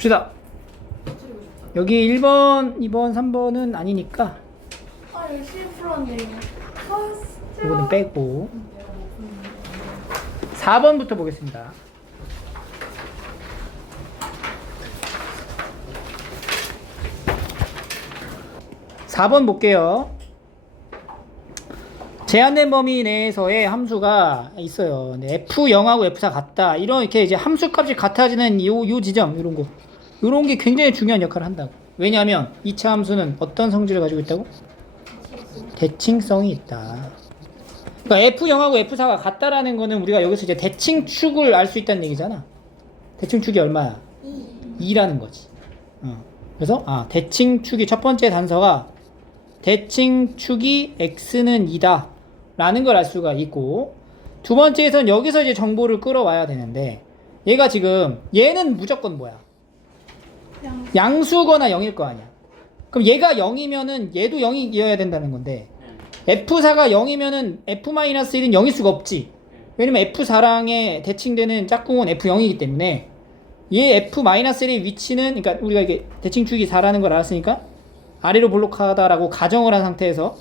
봅시다. 여기 1번, 2번, 3번은 아니니까 열심히 풀었네요. 이거는 빼고 4번부터 보겠습니다. 4번 볼게요. 제한된 범위 내에서의 함수가 있어요. F0하고 F4 같다. 이렇게 이제 함수 값이 같아지는 요 지점, 이런 거. 이런 게 굉장히 중요한 역할을 한다고. 왜냐하면 2차 함수는 어떤 성질을 가지고 있다고? 대칭성이 있다. 그러니까 F0하고 F4가 같다라는 거는 우리가 여기서 이제 대칭축을 알 수 있다는 얘기잖아. 대칭축이 얼마야? 2라는 거지. 그래서 대칭축이 첫 번째 단서가 대칭축이 x는 2다 라는 걸 알 수가 있고, 두 번째에서는 여기서 이제 정보를 끌어와야 되는데, 얘가 지금 얘는 무조건 뭐야? 양수거나 0일 거 아니야. 그럼 얘가 0이면은 얘도 0이어야 된다는 건데, F4가 0이면은 F-1은 0일 수가 없지. 왜냐면 F4랑의 대칭되는 짝꿍은 F0이기 때문에 얘 F-1의 위치는, 그러니까 우리가 이게 대칭축이 4라는 걸 알았으니까 아래로 볼록하다라고 가정을 한 상태에서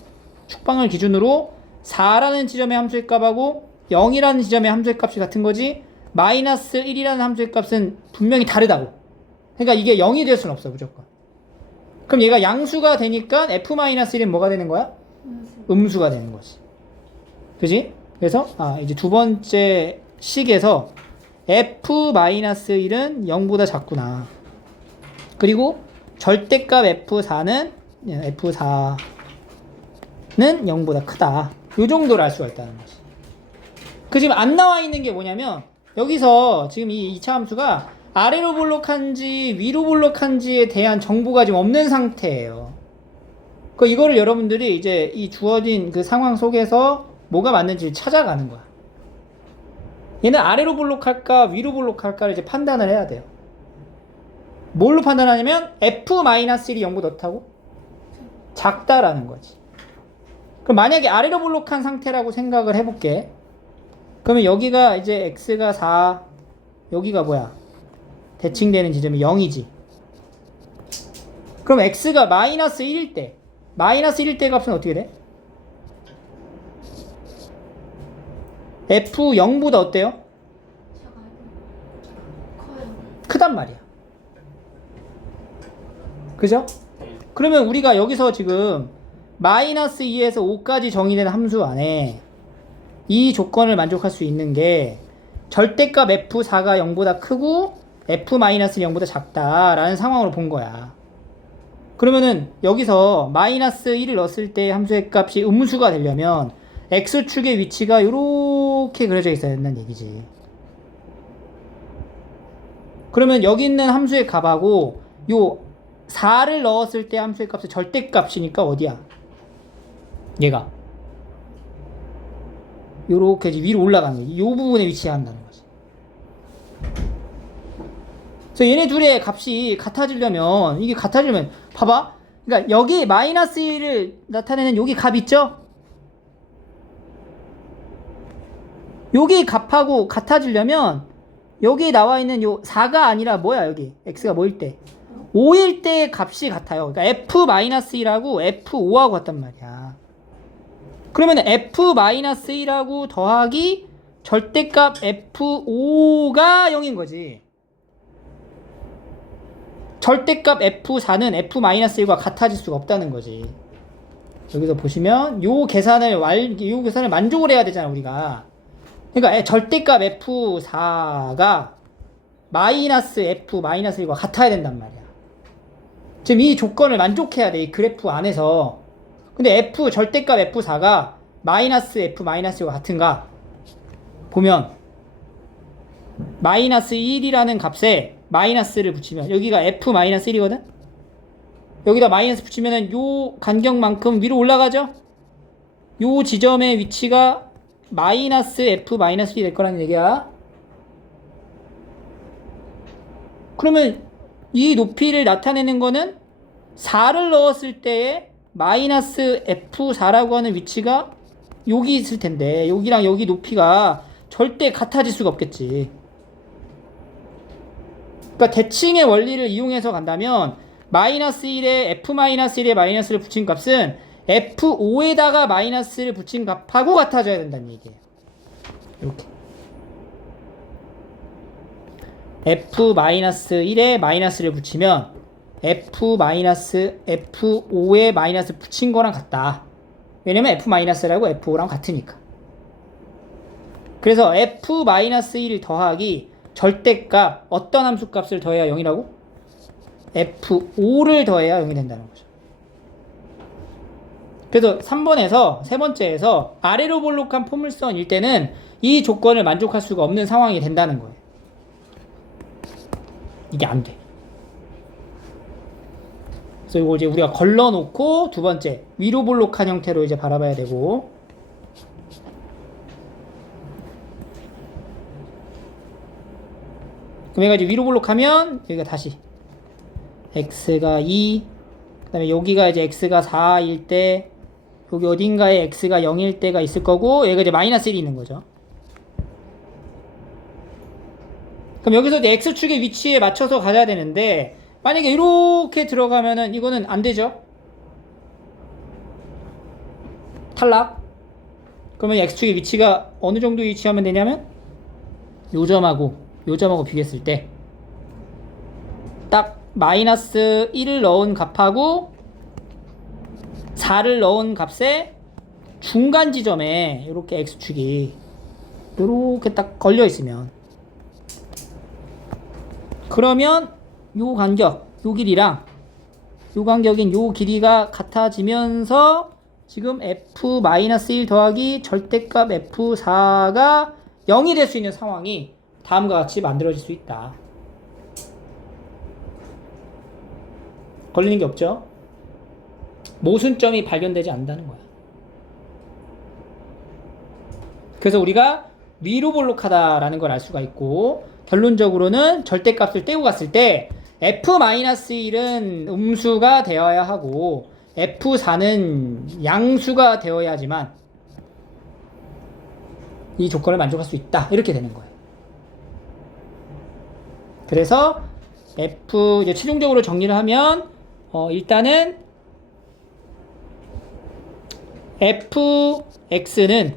축방을 기준으로 4라는 지점의 함수의 값하고 0이라는 지점의 함수의 값이 같은 거지, 마이너스 1이라는 함수의 값은 분명히 다르다고. 그러니까 이게 0이 될 수는 없어, 무조건. 그럼 얘가 양수가 되니까 F-1은 뭐가 되는 거야? 음수가 되는 거지. 그지? 그래서 이제 두 번째 식에서 F-1은 0보다 작구나. 그리고 절대값 F4는 0보다 크다. 요 정도를 알 수가 있다는 거지. 그 지금 안 나와 있는 게 뭐냐면, 여기서 지금 이 2차 함수가 아래로 볼록한지 위로 볼록한지에 대한 정보가 지금 없는 상태예요. 이거를 여러분들이 이제 이 주어진 그 상황 속에서 뭐가 맞는지 찾아가는 거야. 얘는 아래로 볼록할까 위로 볼록할까를 이제 판단을 해야 돼요. 뭘로 판단하냐면 F-1이 0보다 어떻다고? 작다라는 거지. 그럼 만약에 아래로 볼록한 상태라고 생각을 해볼게. 그러면 여기가 이제 x가 4, 여기가 뭐야? 대칭되는 지점이 0이지. 그럼 x가 마이너스 1일 때, 마이너스 1일 때 값은 어떻게 돼? F0보다 어때요? 크단 말이야. 그죠? 그러면 우리가 여기서 지금 마이너스 2에서 5까지 정의된 함수 안에 이 조건을 만족할 수 있는 게 절대값 F4가 0보다 크고 F-는 0보다 작다라는 상황으로 본 거야. 그러면은 여기서 마이너스 1을 넣었을 때 함수의 값이 음수가 되려면 X축의 위치가 이렇게 그려져 있어야 된다는 얘기지. 그러면 여기 있는 함수의 값하고 요 4를 넣었을 때 함수의 값은 절대값이니까 어디야? 얘가 요렇게 위로 올라가는 거지. 이 부분에 위치한다는 거지. 그래서 얘네 둘의 값이 같아지려면, 이게 같아지려면 봐봐. 그러니까 여기 마이너스 1을 나타내는 여기 값 있죠? 여기 값하고 같아지려면 여기 나와 있는 요 4가 아니라 뭐야, 여기 x가 뭐일 때? 5일 때의 값이 같아요. 그러니까 F-1하고 F5하고 같단 말이야. 그러면 F-1하고 더하기 절대값 F5가 0인 거지. 절대값 F4는 F-1과 같아질 수가 없다는 거지. 여기서 보시면 요 계산을 만족을 해야 되잖아, 우리가. 그러니까 절대값 F4가 마이너스 F-1과 같아야 된단 말이야. 지금 이 조건을 만족해야 돼, 이 그래프 안에서. 근데 절대값 F4가 마이너스 F-와 같은가? 보면 마이너스 1이라는 값에 마이너스를 붙이면 여기가 F-1이거든? 여기다 마이너스 붙이면은 요 간격만큼 위로 올라가죠? 요 지점의 위치가 마이너스 F-1이 될 거라는 얘기야. 그러면 이 높이를 나타내는 거는 4를 넣었을 때의 마이너스 F4라고 하는 위치가 여기 있을 텐데, 여기랑 여기 높이가 절대 같아질 수가 없겠지. 그러니까 대칭의 원리를 이용해서 간다면 마이너스 1에 F-1에 마이너스를 붙인 값은 F5에다가 마이너스를 붙인 값하고 같아져야 된다는 얘기예요. 이렇게 F-1에 마이너스를 붙이면 F-F5에 마이너스 붙인 거랑 같다. 왜냐면 F-라고 F5랑 같으니까. 그래서 F-1 더하기 절대값 어떤 함수값을 더해야 0이라고? F5를 더해야 0이 된다는 거죠. 그래서 3번에서 세 번째에서 아래로 볼록한 포물선일 때는 이 조건을 만족할 수가 없는 상황이 된다는 거예요. 이게 안 돼. 그래서 이거 이제 우리가 걸러놓고 두 번째 위로 볼록한 형태로 이제 바라봐야 되고, 그럼 얘가 이제 위로 볼록하면 여기가 다시 x가 2, 그 다음에 여기가 이제 x가 4일 때 여기 어딘가에 x가 0일 때가 있을 거고, 얘가 이제 마이너스 1이 있는 거죠. 그럼 여기서 이제 x축의 위치에 맞춰서 가야 되는데, 만약에 이렇게 들어가면은 이거는 안 되죠? 탈락. 그러면 x축의 위치가 어느 정도 위치하면 되냐면 요 점하고 비교했을 때 딱 마이너스 1을 넣은 값하고 4를 넣은 값의 중간 지점에 이렇게 x축이 이렇게 딱 걸려 있으면, 그러면 요 간격, 요 길이랑 요 간격인 요 길이가 같아지면서 지금 f-1 더하기 절대값 f4가 0이 될 수 있는 상황이 다음과 같이 만들어질 수 있다. 걸리는 게 없죠? 모순점이 발견되지 않는다는 거야. 그래서 우리가 위로 볼록하다라는 걸 알 수가 있고, 결론적으로는 절대값을 떼고 갔을 때 f-1은 음수가 되어야 하고 f4는 양수가 되어야지만 이 조건을 만족할 수 있다. 이렇게 되는 거예요. 그래서 f 이제 최종적으로 정리를 하면 일단은 fx는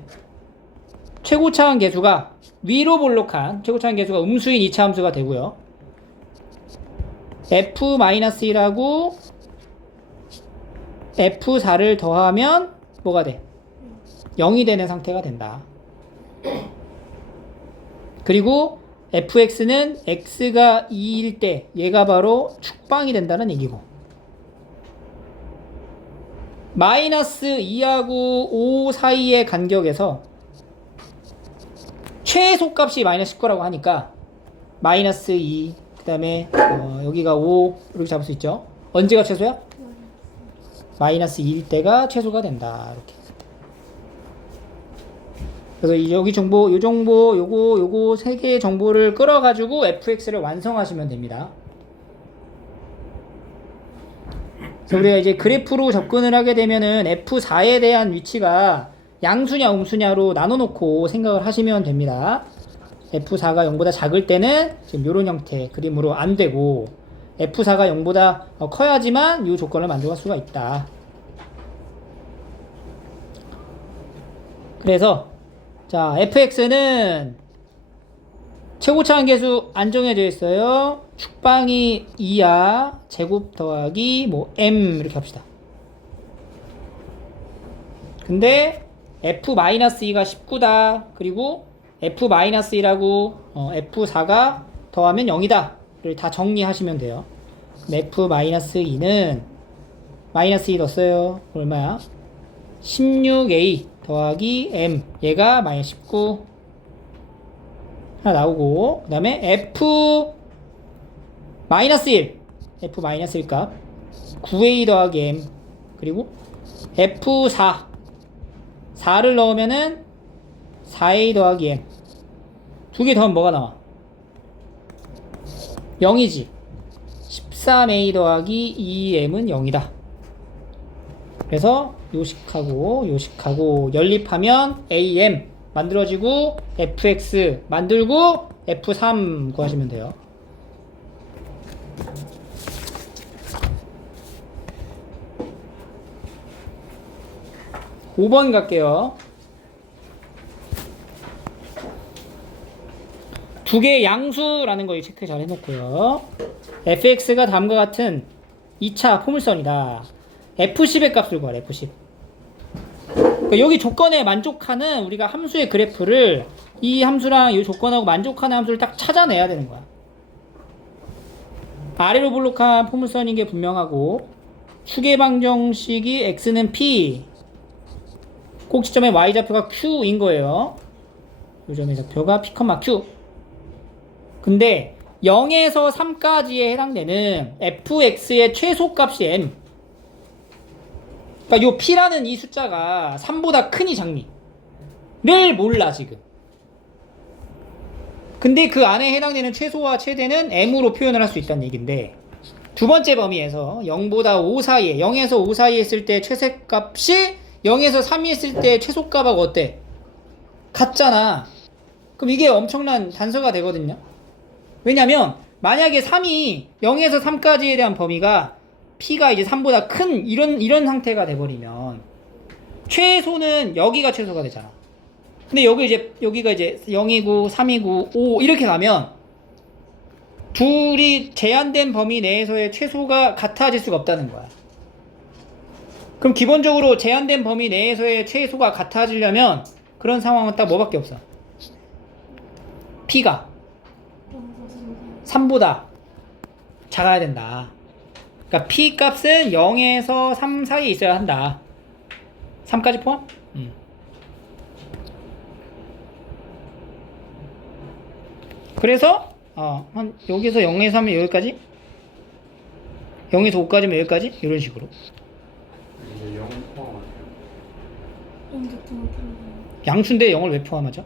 최고차항 계수가 위로 볼록한 최고차항 계수가 음수인 2차 함수가 되고요. f-1하고 f4를 더하면 뭐가 돼? 0이 되는 상태가 된다. 그리고 fx는 x가 2일 때 얘가 바로 축방이 된다는 얘기고, 마이너스 2하고 5 사이의 간격에서 최소값이 마이너스 19라고 하니까 마이너스 2, 그 다음에 여기가 5 이렇게 잡을 수 있죠. 언제가 최소야? 마이너스 2일 때가 최소가 된다. 이렇게. 그래서 여기 정보, 요 정보, 요거 세 개의 정보를 끌어가지고 fx를 완성하시면 됩니다. 그래서 우리가 이제 그래프로 접근을 하게 되면은 f4에 대한 위치가 양수냐 음수냐로 나눠놓고 생각을 하시면 됩니다. f4가 0보다 작을 때는 지금 이런 형태 그림으로 안 되고, f4가 0보다 커야지만 이 조건을 만족할 수가 있다. 그래서 자, fx는 최고차항 계수 안 정해져 있어요. 축방이 2야 제곱 더하기 뭐 m 이렇게 합시다. 근데 f-2가 19다. 그리고 f-1하고 f4가 더하면 0이다. 를 다 정리하시면 돼요. f-2는 마이너스 2 넣었어요. 얼마야? 16a 더하기 m, 얘가 마이너스 19 하나 나오고, 그 다음에 f-1 값 9a 더하기 m, 그리고 f4를 넣으면은 4a 더하기 m, 두 개 더하면 뭐가 나와? 0이지. 13a 더하기 2m은 0이다. 그래서 요식하고 연립하면 am 만들어지고 fx 만들고 f3 구하시면 돼요. 5번 갈게요. 두 개의 양수라는 거 체크 잘 해놓고요. fx가 다음과 같은 2차 포물선이다. f10의 값을 구하래. f10. 그러니까 여기 조건에 만족하는 우리가 함수의 그래프를 이 함수랑 이 조건하고 만족하는 함수를 딱 찾아내야 되는 거야. 아래로 볼록한 포물선인 게 분명하고 축의 방정식이 x는 p, 꼭지점의 y좌표가 q인 거예요. 이 점의 좌표가 p, q. 근데 0에서 3까지에 해당되는 fx의 최소값이 m. 그러니까 요 p라는 이 숫자가 3보다 크니 작니를 몰라 지금. 근데 그 안에 해당되는 최소와 최대는 m으로 표현을 할 수 있다는 얘기인데, 두 번째 범위에서 0보다 5 사이에, 0에서 5 사이에 있을 때 최소값이 0에서 3이 있을 때 최소값하고 어때? 같잖아. 그럼 이게 엄청난 단서가 되거든요. 왜냐면 만약에 3이 0에서 3까지에 대한 범위가 p가 이제 3보다 큰 이런 상태가 돼버리면 최소는 여기가 최소가 되잖아. 근데 여기가 이제 0이고 3이고 5 이렇게 가면 둘이 제한된 범위 내에서의 최소가 같아질 수가 없다는 거야. 그럼 기본적으로 제한된 범위 내에서의 최소가 같아지려면 그런 상황은 딱 뭐밖에 없어. p가 3보다 작아야 된다. 그러니까 p 값은 0에서 3 사이에 있어야 한다. 3까지 포함? 그래서 한 여기서 0에서 3면 여기까지, 0에서 5까지면 여기까지, 이런 식으로. 이제 0 포함하네요. 양수인데 0을 왜 포함하죠?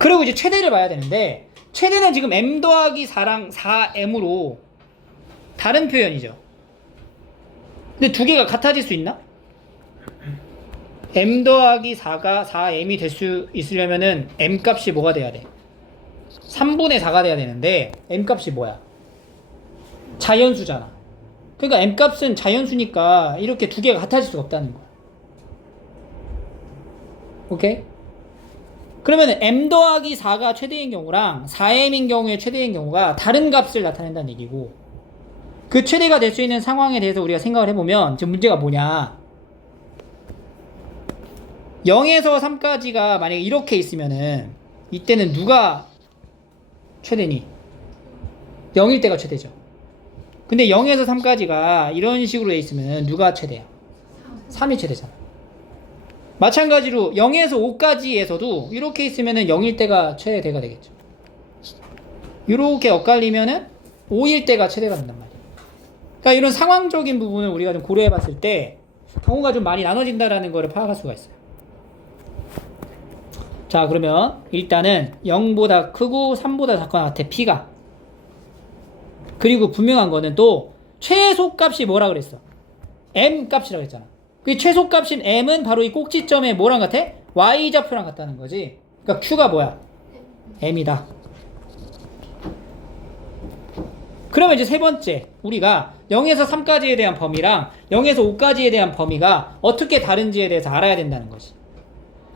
그리고 이제 최대를 봐야 되는데, 최대는 지금 m 더하기 4랑 4m으로 다른 표현이죠. 근데 두 개가 같아질 수 있나? m 더하기 4가 4m이 될 수 있으려면은 m 값이 뭐가 돼야 돼? 3분의 4가 돼야 되는데 m 값이 뭐야? 자연수잖아. 그러니까 m 값은 자연수니까 이렇게 두 개가 같아질 수가 없다는 거야. 오케이? 그러면 m 더하기 4가 최대인 경우랑 4m인 경우의 최대인 경우가 다른 값을 나타낸다는 얘기고, 그 최대가 될 수 있는 상황에 대해서 우리가 생각을 해보면 지금 문제가 뭐냐, 0에서 3까지가 만약에 이렇게 있으면은 이때는 누가 최대니? 0일 때가 최대죠. 근데 0에서 3까지가 이런 식으로 돼 있으면 누가 최대야? 3이 최대잖아. 마찬가지로 0에서 5까지에서도 이렇게 있으면은 0일 때가 최대가 되겠죠. 이렇게 엇갈리면은 5일 때가 최대가 된단 말이야. 그러니까 이런 상황적인 부분을 우리가 좀 고려해 봤을 때 경우가 좀 많이 나눠진다라는 거를 파악할 수가 있어요. 자, 그러면 일단은 0보다 크고 3보다 작거나 같아, p가. 그리고 분명한 거는 또 최소값이 뭐라 그랬어? m 값이라고 했잖아. 그 최소값인 m은 바로 이 꼭지점에 뭐랑 같아? y좌표랑 같다는 거지. 그러니까 q가 뭐야? m이다. 그러면 이제 세 번째, 우리가 0에서 3까지에 대한 범위랑 0에서 5까지에 대한 범위가 어떻게 다른지에 대해서 알아야 된다는 거지.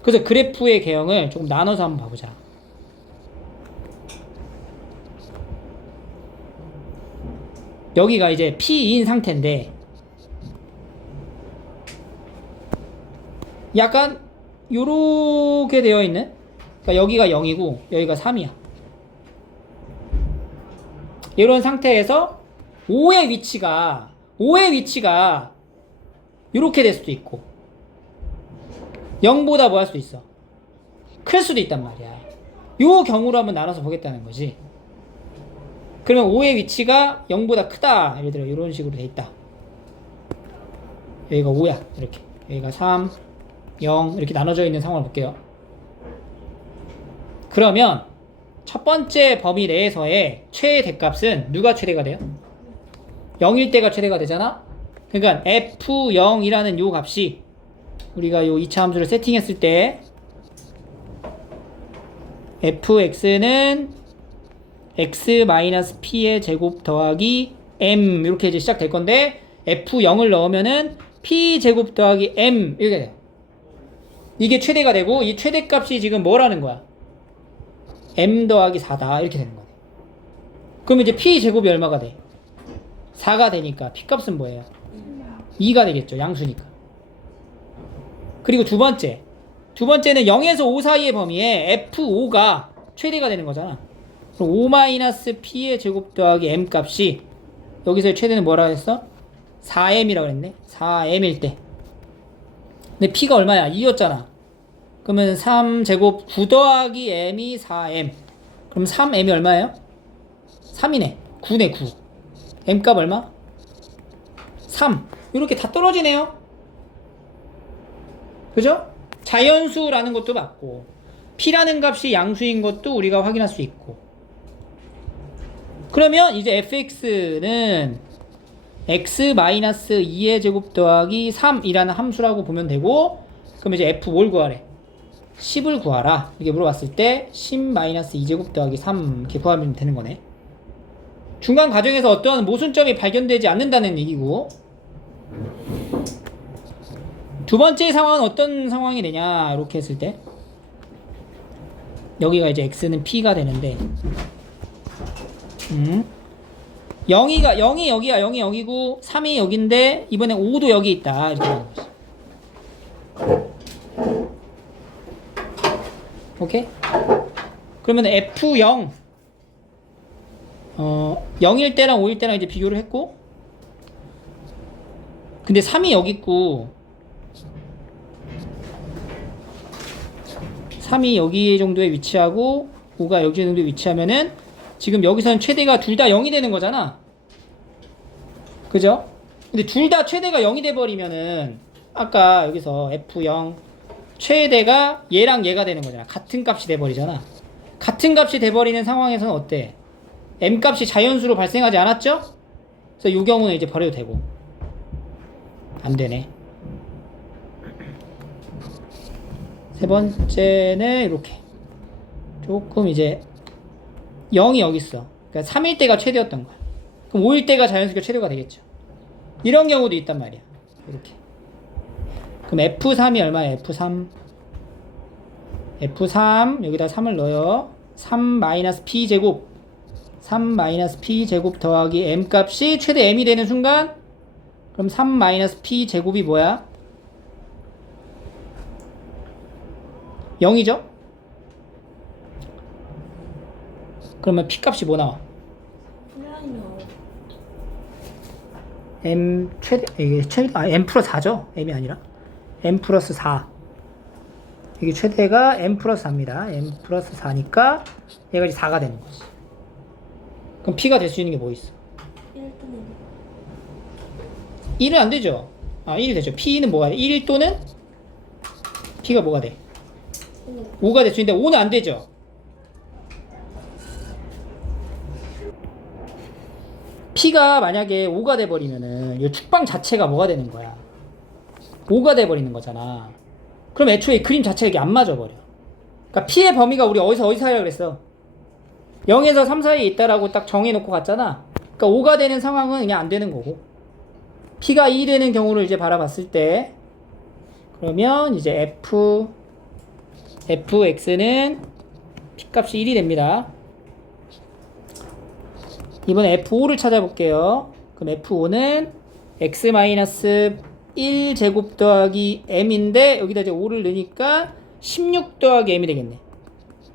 그래서 그래프의 개형을 조금 나눠서 한번 봐보자. 여기가 이제 P인 상태인데 약간 요렇게 되어 있는, 그러니까 여기가 0이고 여기가 3이야. 이런 상태에서 5의 위치가 요렇게 될 수도 있고 0보다 뭐 할 수도 있어? 클 수도 있단 말이야. 요 경우로 한번 나눠서 보겠다는 거지. 그러면 5의 위치가 0보다 크다. 예를 들어 이런 식으로 돼 있다. 여기가 5야. 이렇게. 여기가 3, 0 이렇게 나눠져 있는 상황을 볼게요. 그러면 첫 번째 범위 내에서의 최대값은 누가 최대가 돼요? 0일 때가 최대가 되잖아. 그러니까 f0이라는 요 값이 우리가 요 2차 함수를 세팅했을 때 fx는 x-p의 제곱 더하기 m 이렇게 이제 시작될 건데, F0을 넣으면은 P제곱 더하기 M 이렇게 돼요. 이게 최대가 되고 이 최대값이 지금 뭐라는 거야? M 더하기 4다 이렇게 되는 거네. 그럼 이제 P제곱이 얼마가 돼? 4가 되니까 P값은 뭐예요? 2가 되겠죠. 양수니까. 그리고 두 번째는 0에서 5 사이의 범위에 F5가 최대가 되는 거잖아. 그럼 5-P의 제곱 더하기 M 값이 여기서의 최대는 뭐라 했어? 4M이라고 그랬네. 4M일 때. 근데 P가 얼마야? 2였잖아. 그러면 3제곱 9 더하기 M이 4M. 그럼 3M이 얼마예요? 3이네. 9네 9. M값 얼마? 3. 이렇게 다 떨어지네요. 그죠? 자연수라는 것도 맞고 P라는 값이 양수인 것도 우리가 확인할 수 있고. 그러면 이제 fx는 x-2의 제곱 더하기 3이라는 함수라고 보면 되고, 그럼 이제 f 뭘 구하래? 10을 구하라 이렇게 물어봤을 때 10-2제곱 더하기 3 이렇게 구하면 되는 거네. 중간 과정에서 어떠한 모순점이 발견되지 않는다는 얘기고, 두 번째 상황은 어떤 상황이 되냐 이렇게 했을 때 여기가 이제 x는 p가 되는데 0이 여기야. 0이 여기고 3이 여기인데 이번에 5도 여기 있다 이렇게 하는 거지. 오케이? 그러면 F0 0일 때랑 5일 때랑 이제 비교를 했고, 근데 3이 여기 있고 3이 여기 정도에 위치하고 5가 여기 정도에 위치하면은 지금 여기서는 최대가 둘 다 0이 되는 거잖아. 그죠? 근데 둘 다 최대가 0이 돼버리면은 아까 여기서 F0 최대가 얘랑 얘가 되는 거잖아. 같은 값이 돼버리잖아. 같은 값이 돼버리는 상황에서는 어때? M 값이 자연수로 발생하지 않았죠? 그래서 이 경우는 이제 버려도 되고. 안 되네. 세 번째는 이렇게 조금 이제 0이 여기 있어. 그러니까 3일 때가 최대였던 거야. 그럼 5일 때가 자연수가 최대가 되겠죠. 이런 경우도 있단 말이야. 이렇게. 그럼 F3이 얼마야? F3 여기다 3을 넣어요. 3-P 제곱 3-P 제곱 더하기 M 값이 최대 M이 되는 순간, 그럼 3-P 제곱이 뭐야? 0이죠? 그러면 P 값이 뭐 나와? M 최대, 이게 최대, M 플러스 4죠? M이 아니라 M 플러스 4. 이게 최대가 M 플러스 4입니다. M 플러스 4니까 얘가 이제 4가 되는 거지. 그럼 P가 될 수 있는 게 뭐 있어? 1은 안 되죠? 1이 되죠. P는 뭐가 돼? 1 또는 P가 뭐가 돼? 5가 될 수 있는데 5는 안 되죠? P가 만약에 5가 돼버리면은 이 축방 자체가 뭐가 되는 거야? 5가 돼버리는 거잖아. 그럼 애초에 그림 자체가 이게 안 맞아버려. 그러니까 P의 범위가 우리 어디서 하려고 그랬어? 0에서 3 사이에 있다라고 딱 정해놓고 갔잖아. 그러니까 5가 되는 상황은 그냥 안 되는 거고, P가 2 되는 경우를 이제 바라봤을 때, 그러면 이제 fx는 P 값이 1이 됩니다. 이번에 F5를 찾아볼게요. 그럼 F5는 x-1 제곱 더하기 m인데 여기다 이제 5를 넣으니까 16 더하기 m이 되겠네.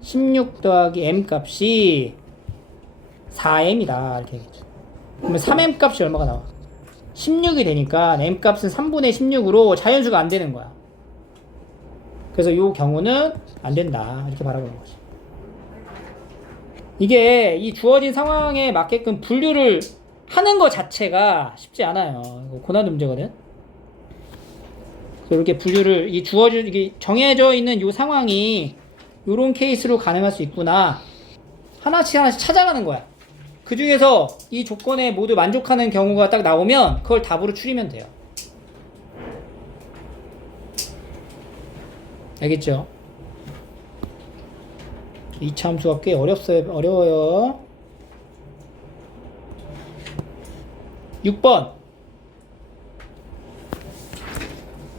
16 더하기 m 값이 4m이다 이렇게 되겠죠. 그러면 3m 값이 얼마가 나와? 16이 되니까 m 값은 3분의 16으로 자연수가 안 되는 거야. 그래서 이 경우는 안 된다 이렇게 바라보는 거지. 이게 이 주어진 상황에 맞게끔 분류를 하는 것 자체가 쉽지 않아요. 이거 고난도 문제거든. 이렇게 분류를 이게 정해져 있는 이 상황이 이런 케이스로 가능할 수 있구나. 하나씩 찾아가는 거야. 그 중에서 이 조건에 모두 만족하는 경우가 딱 나오면 그걸 답으로 추리면 돼요. 알겠죠? 2차 함수가 꽤 어려워요. 6번.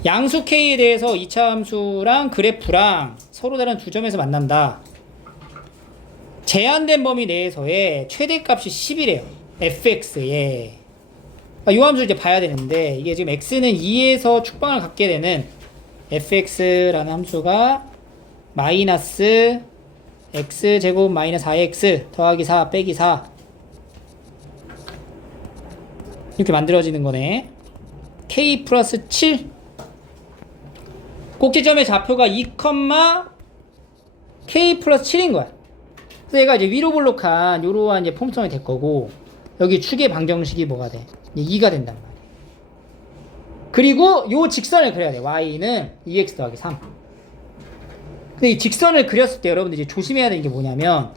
양수 K에 대해서 2차 함수랑 그래프랑 서로 다른 두 점에서 만난다. 제한된 범위 내에서의 최대값이 10이래요. fx에. 이 함수를 이제 봐야 되는데, 이게 지금 x는 2에서 축방을 갖게 되는 fx라는 함수가 마이너스 x제곱 마이너스 4x 더하기 4 빼기 4 이렇게 만들어지는 거네. k 플러스 7 꼭지점의 좌표가 2, k 플러스 7인 거야. 그래서 얘가 이제 위로 볼록한 요러한 이제 폼성이 될 거고, 여기 축의 방정식이 뭐가 돼? 2가 된단 말이야. 그리고 요 직선을 그려야 돼. y는 2x 더하기 3. 근데 이 직선을 그렸을 때 여러분들 이제 조심해야 되는 게 뭐냐면,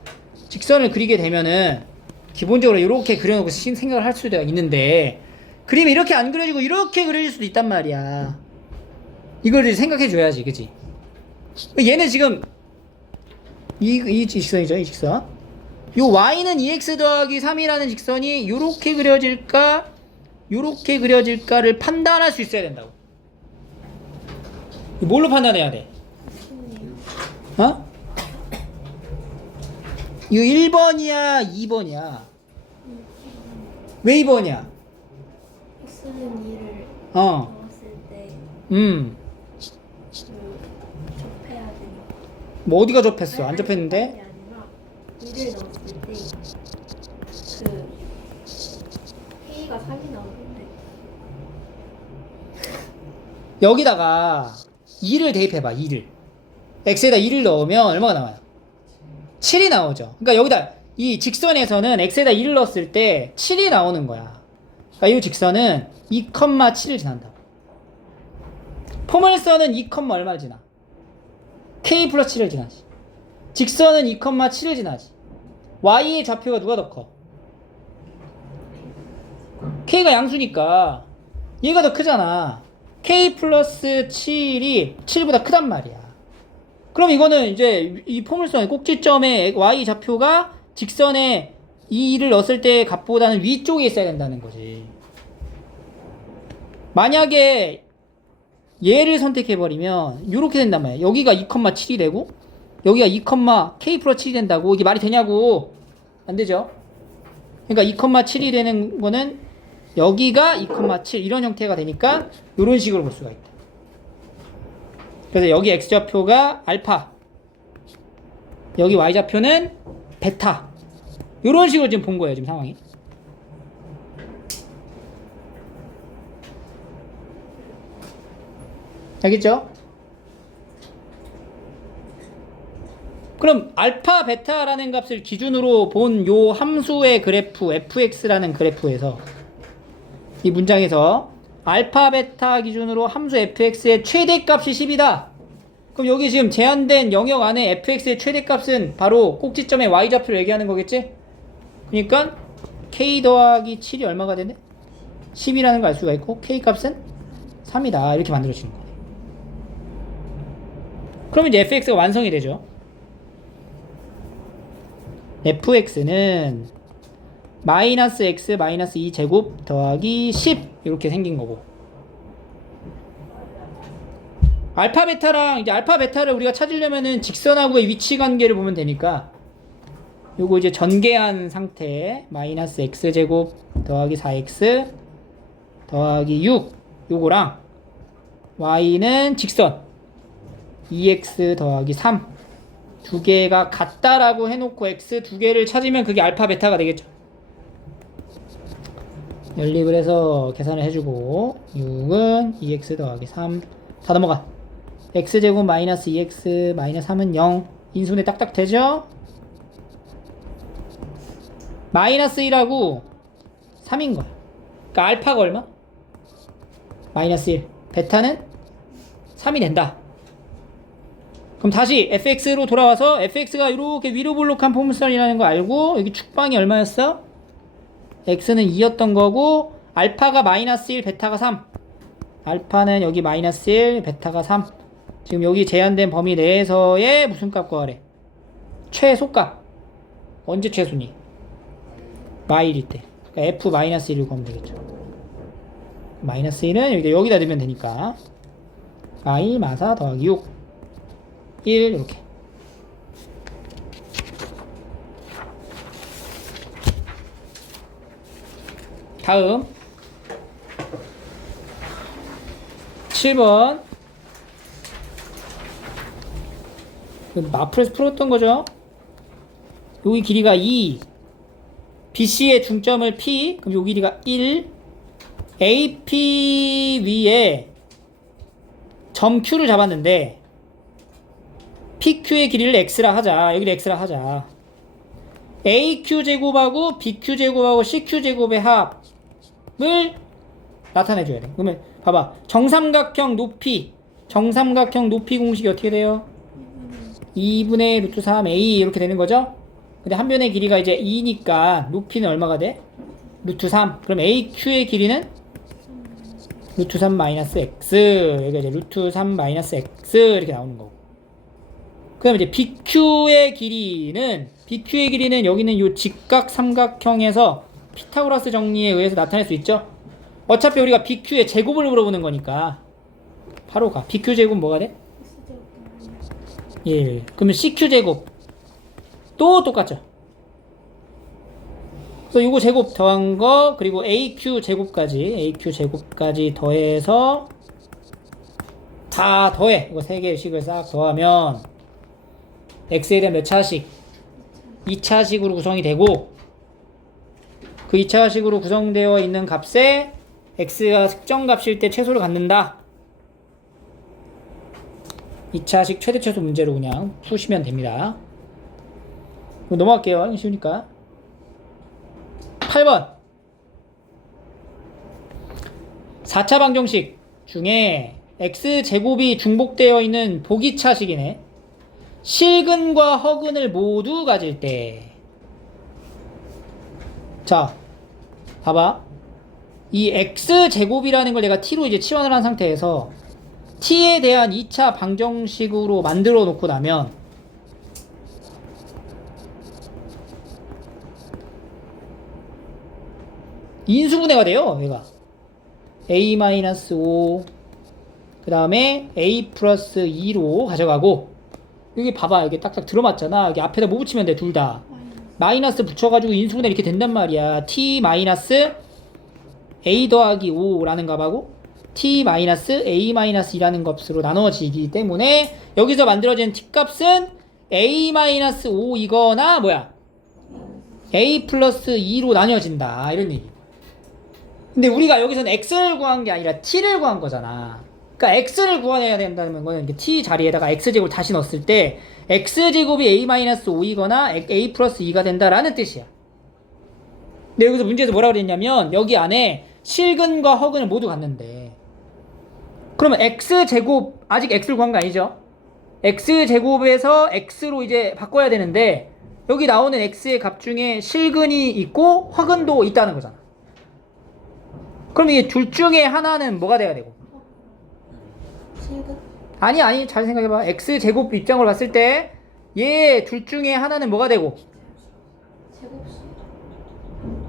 직선을 그리게 되면은 기본적으로 이렇게 그려놓고 생각을 할 수도 있는데, 그림이 이렇게 안 그려지고 이렇게 그려질 수도 있단 말이야. 이걸 이제 생각해 줘야지, 그치? 얘는 지금 이 직선이죠, 이 직선. 요 y는 2x 더하기 3이라는 직선이 요렇게 그려질까, 요렇게 그려질까를 판단할 수 있어야 된다고. 뭘로 판단해야 돼? 어? 이거 1번이야, 2번이야? 왜 2번이야? x는 2를 어. 넣었을 때 접해야 되니까. 뭐 어디가 접했어? 안 접했는데? 아니라 2를 넣었을 때 k가 3이 나오는데 여기다가 2를 대입해봐, 2를. x에다 2를 넣으면 얼마가 나와요? 7이 나오죠. 그러니까 여기다, 이 직선에서는 x에다 2를 넣었을 때 7이 나오는 거야. 그러니까 이 직선은 2,7을 지난다고. 포물선은 2, 얼마를 지나? k 플러스 7을 지나지. 직선은 2,7을 지나지. y의 좌표가 누가 더 커? k가 양수니까 얘가 더 크잖아. k 플러스 7이 7보다 크단 말이야. 그럼 이거는 이제 이 포물선의 꼭지점의 y 좌표가 직선에 2를 넣었을 때 값보다는 위쪽에 있어야 된다는 거지. 만약에 얘를 선택해버리면 이렇게 된단 말이야. 여기가 2,7이 되고 여기가 2, k 플러스 7이 된다고. 이게 말이 되냐고. 안 되죠. 그러니까 2,7이 되는 거는 여기가 2,7 이런 형태가 되니까 이런 식으로 볼 수가 있다. 그래서 여기 x좌표가 알파, 여기 y좌표는 베타, 이런 식으로 지금 본 거예요, 지금 상황이. 알겠죠? 그럼 알파, 베타라는 값을 기준으로 본 요 함수의 그래프 fx라는 그래프에서 이 문장에서 알파, 베타 기준으로 함수 fx의 최대값이 10이다. 그럼 여기 지금 제한된 영역 안에 fx의 최대값은 바로 꼭지점의 y좌표를 얘기하는 거겠지? 그러니까 k 더하기 7이 얼마가 되네? 10이라는 걸 알 수가 있고 k 값은 3이다. 이렇게 만들어지는 거네. 그러면 이제 fx가 완성이 되죠. fx는 마이너스 x 마이너스 2제곱 더하기 10 이렇게 생긴 거고, 알파 베타랑 이제 알파 베타를 우리가 찾으려면은 직선하고의 위치 관계를 보면 되니까 요거 이제 전개한 상태 마이너스 x제곱 더하기 4x 더하기 6 요거랑 y는 직선 2x 더하기 3 두 개가 같다라고 해놓고 x 두 개를 찾으면 그게 알파 베타가 되겠죠. 연립을 해서 계산을 해주고 6은 2x 더하기 3 다 넘어가. x제곱 마이너스 2x 마이너스 3은 0 인수분해 딱딱 되죠? 마이너스 1하고 3인 거야. 그러니까 알파가 얼마? 마이너스 1 베타는 3이 된다. 그럼 다시 fx로 돌아와서 fx가 이렇게 위로 볼록한 포물선이라는 거 알고 여기 축방이 얼마였어? x는 2였던 거고 알파가 마이너스 1 베타가 3 알파는 여기 마이너스 1 베타가 3 지금 여기 제한된 범위 내에서의 무슨 값 구하래? 최소값. 언제 최소니? 마일일 때. 그러니까 f 마이너스 1을 구하면 되겠죠. 마이너스 1은 여기다 넣으면 되니까 i 마사 더하기 6 1 이렇게. 다음 7번 마플에서 풀었던 거죠. 여기 길이가 2, BC의 중점을 P, 그럼 여기 길이가 1, AP 위에 점 Q를 잡았는데 PQ의 길이를 X라 하자. 여기를 X라 하자. AQ 제곱하고 BQ 제곱하고 CQ 제곱의 합을 나타내줘야 돼. 그러면 봐봐. 정삼각형 높이 공식이 어떻게 돼요? 2분의 루트 3A 이렇게 되는 거죠? 근데 한 변의 길이가 이제 2니까 높이는 얼마가 돼? 루트 3. 그럼 AQ의 길이는 루트 3 마이너스 X. 여기가 이제 루트 3 마이너스 X 이렇게 나오는 거고. 그 다음에 이제 BQ의 길이는 여기는 요 직각 삼각형에서 피타고라스 정리에 의해서 나타낼 수 있죠? 어차피 우리가 BQ의 제곱을 물어보는 거니까 바로 가. BQ 제곱 뭐가 돼? 예. 그러면 CQ 제곱 또 똑같죠? 그래서 요거 제곱 더한 거 그리고 AQ 제곱까지 더해서 다 더해. 이거 세 개의 식을 싹 더하면 X에 대한 몇 차식? 2차식으로 구성이 되고 그 2차식으로 구성되어 있는 값에 X가 특정값일 때 최소를 갖는다. 2차식 최대 최소 문제로 그냥 푸시면 됩니다. 넘어갈게요. 쉬우니까. 8번 4차 방정식 중에 X제곱이 중복되어 있는 보기차식이네. 실근과 허근을 모두 가질 때. 자, 봐봐. 이 X제곱이라는 걸 내가 T로 이제 치환을 한 상태에서 T에 대한 2차 방정식으로 만들어 놓고 나면 인수분해가 돼요. 얘가 A-5 그 다음에 A 플러스 2로 가져가고 여기 봐봐. 이게 딱딱 들어맞잖아. 여기 앞에다 뭐 붙이면 돼? 둘 다 마이너스 붙여가지고 인수분해 이렇게 된단 말이야. T 마이너스 A 더하기 5라는 값하고 T 마이너스 A 마이너스 2라는 값으로 나눠지기 때문에 여기서 만들어진 T 값은 A 마이너스 5이거나 뭐야? A 플러스 2로 나뉘어진다. 이런 얘기. 근데 우리가 여기서는 X를 구한 게 아니라 T를 구한 거잖아. 그러니까 X를 구해야 된다는 거는 T 자리에다가 X제곱을 다시 넣었을 때 X제곱이 A-5이거나 A 플러스 2가 된다라는 뜻이야. 근데 여기서 문제에서 뭐라고 그랬냐면 여기 안에 실근과 허근을 모두 갖는데 그러면 X제곱 아직 X를 구한 거 아니죠? X제곱에서 X로 이제 바꿔야 되는데 여기 나오는 X의 값 중에 실근이 있고 허근도 있다는 거잖아. 그럼 이게 둘 중에 하나는 뭐가 돼야 되고? 실근? 아니 잘 생각해봐. X제곱 입장으로 봤을 때 얘 둘 중에 하나는 뭐가 되고? 제곱수?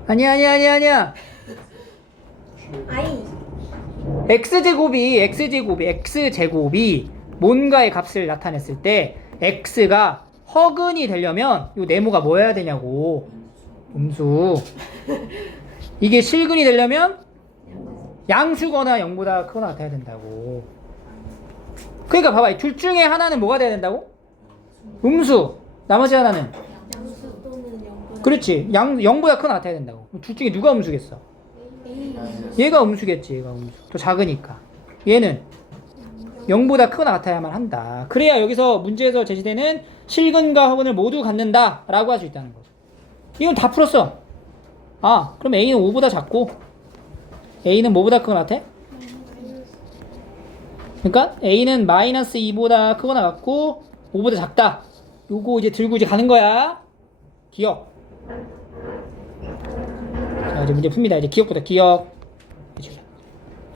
아니야 I. X제곱이 뭔가의 값을 나타냈을 때 X가 허근이 되려면 요 네모가 뭐 해야 되냐고. 음수. 이게 실근이 되려면 양수거나 0보다 크거나 같아야 된다고. 그러니까 봐봐. 둘 중에 하나는 뭐가 돼야 된다고? 음수. 나머지 하나는? 양수 또는 0보다. 그렇지. 0보다 크거나 같아야 된다고. 둘 중에 누가 음수겠어? A. 얘가 음수겠지. 얘가 음수. 더 작으니까. 얘는 0보다 크거나 같아야만 한다. 그래야 여기서 문제에서 제시되는 실근과 허근을 모두 갖는다 라고 할 수 있다는 거죠. 이건 다 풀었어. 아, 그럼 A는 5보다 작고 A는 뭐보다 크거나 같아? 그러니까 A는 마이너스 2보다 크거나 같고 5보다 작다. 요거 이제 들고 이제 가는 거야. 기억. 자, 이제 문제 풉니다. 이제 기억부터 기억.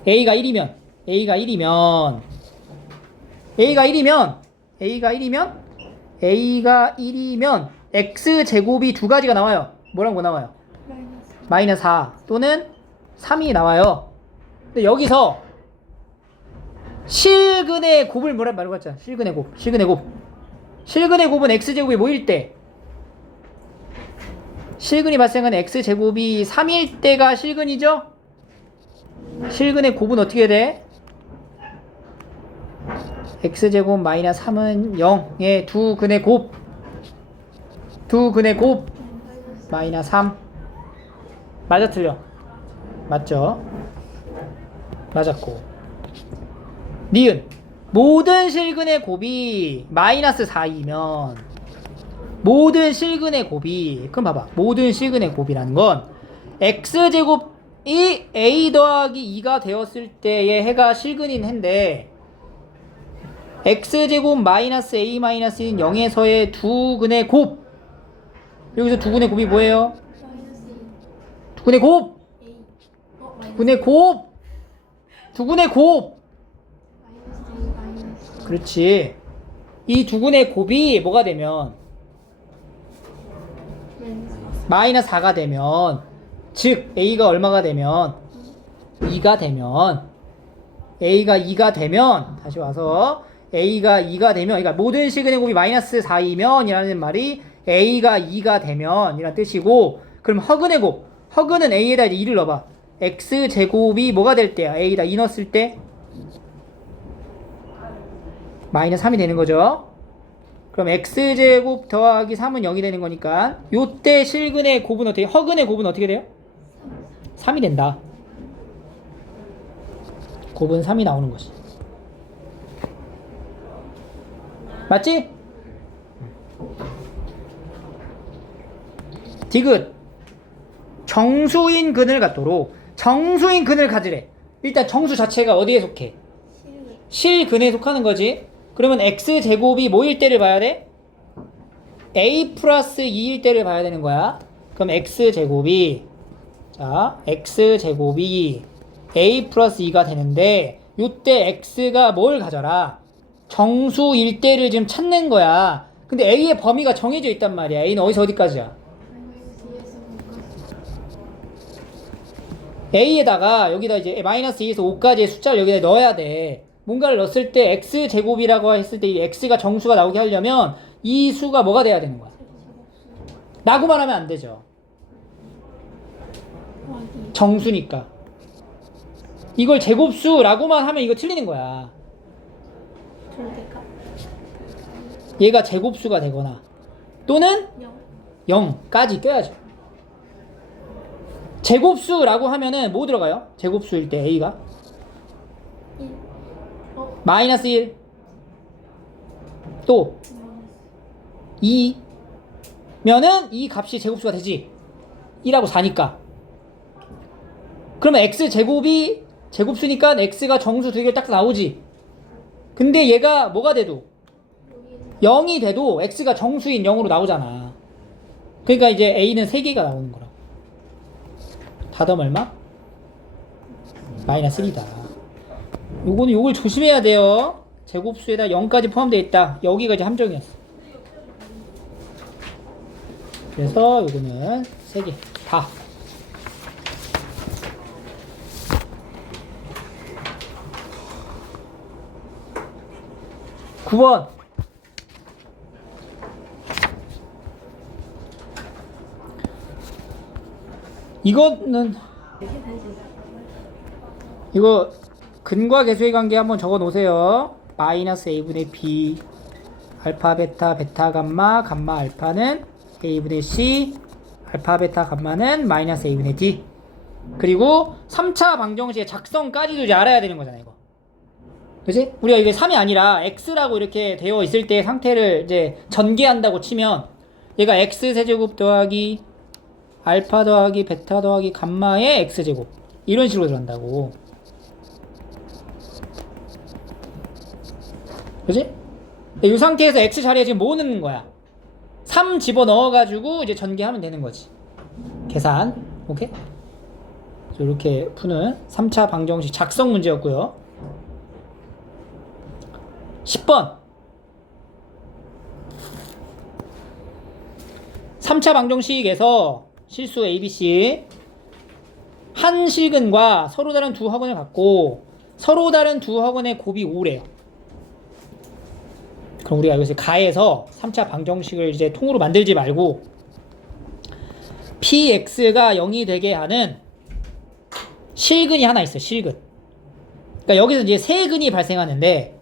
A가 1이면 X제곱이 두 가지가 나와요. 뭐랑 뭐 나와요? 마이너스 4 또는 3이 나와요. 근데 여기서 실근의 곱을 뭐라 말하고 했잖아. 실근의 곱. 실근의 곱은 x제곱이 뭐일 때? 실근이 발생하는 x제곱이 3일 때가 실근이죠? 실근의 곱은 어떻게 돼? x제곱 마이너스 3은 0의 두 근의 곱. 마이너스 3. 맞아 틀려? 맞죠? 맞았고. 니은 모든 실근의 곱이 마이너스 4이면 모든 실근의 곱이 그럼 봐봐. 모든 실근의 곱이라는 건 x제곱이 a 더하기 2가 되었을 때의 해가 실근인 해인데 x제곱 마이너스 a 마이너스 1인 0에서의 두 근의 곱. 여기서 두 근의 곱이 뭐예요? 마이너스 2. 두 근의 곱. A. 두 근의 곱. 두 근의 곱. 마이너스 A 마이너스. 그렇지. 이 두 근의 곱이 뭐가 되면 마이너스 4가 되면 즉 a가 얼마가 되면 2가 되면 a가 2가 되면 다시 와서 a가 2가 되면 그러니까 모든 실근의 곱이 마이너스 4이면 이라는 말이 a가 2가 되면 이란 뜻이고 그럼 허근의 곱 허근은 a에다 이제 2를 넣어봐. x제곱이 뭐가 될 때야? a에다 2 넣었을 때 마이너스 3이 되는 거죠. 그럼 x제곱 더하기 3은 0이 되는 거니까 요때 실근의 곱은 어떻게 허근의 곱은 어떻게 돼요? 3이 된다. 곱은 3이 나오는 것이 맞지? 디귿 정수인 근을 갖도록 정수인 근을 가지래. 일단 정수 자체가 어디에 속해? 실근에 속하는 거지. 그러면 x제곱이 뭐일 때를 봐야 돼? a 플러스 2일 때를 봐야 되는 거야. 그럼 x제곱이 a 플러스 2가 되는데 요때 x가 뭘 가져라? 정수일 때를 지금 찾는 거야. 근데 a의 범위가 정해져 있단 말이야. a는 어디서 어디까지야? a에다가 여기다 이제 마이너스 2에서 5까지의 숫자를 여기다 넣어야 돼. 뭔가를 넣었을 때 x제곱이라고 했을 때 이 x가 정수가 나오게 하려면 이 수가 뭐가 돼야 되는 거야? 라고만 하면 안 되죠. 정수니까. 이걸 제곱수라고만 하면 이거 틀리는 거야. 얘가 제곱수가 되거나 또는 0까지 껴야죠. 제곱수라고 하면은 뭐 들어가요? 제곱수일 때 a가 마이너스 1 또 2면은 이 값이 제곱수가 되지. 1하고 4니까. 그러면 x제곱이 제곱수니까 x가 정수 두 개를 딱 나오지. 근데 얘가 뭐가 돼도 0이 돼도 x가 정수인 0으로 나오잖아. 그러니까 이제 a는 3개가 나오는 거라고. 다덤 얼마? 마이너스 1이다. 요걸 조심해야 돼요. 제곱수에다 0까지 포함되어 있다. 여기가 이제 함정이었어. 그래서 요거는 3개 다. (9번) 이거는 이거 근과 계수의 관계 한번 적어 놓으세요. 마이너스 a분의 b 알파 베타 베타 감마 감마 알파는 a분의 c 알파 베타 감마는 마이너스 a분의 d. 그리고 3차 방정식의 작성까지도 이제 알아야 되는 거잖아요. 이거 그치? 우리가 이게 3이 아니라 x라고 이렇게 되어 있을 때 상태를 이제 전개한다고 치면 얘가 x 세제곱 더하기 알파 더하기 베타 더하기 감마의 x제곱 이런 식으로 들어간다고. 그치? 이 상태에서 x 자리에 지금 뭐 넣는 거야? 3 집어넣어가지고 이제 전개하면 되는 거지. 계산. 오케이? 이렇게 푸는 3차 방정식 작성 문제였고요. 10번 3차 방정식에서 실수 ABC 한 실근과 서로 다른 두 허근을 갖고 서로 다른 두 허근의 곱이 5래요. 그럼 우리가 여기서 가해서 3차 방정식을 이제 통으로 만들지 말고 px가 0이 되게 하는 실근이 하나 있어요. 실근. 그러니까 여기서 이제 세 근이 발생하는데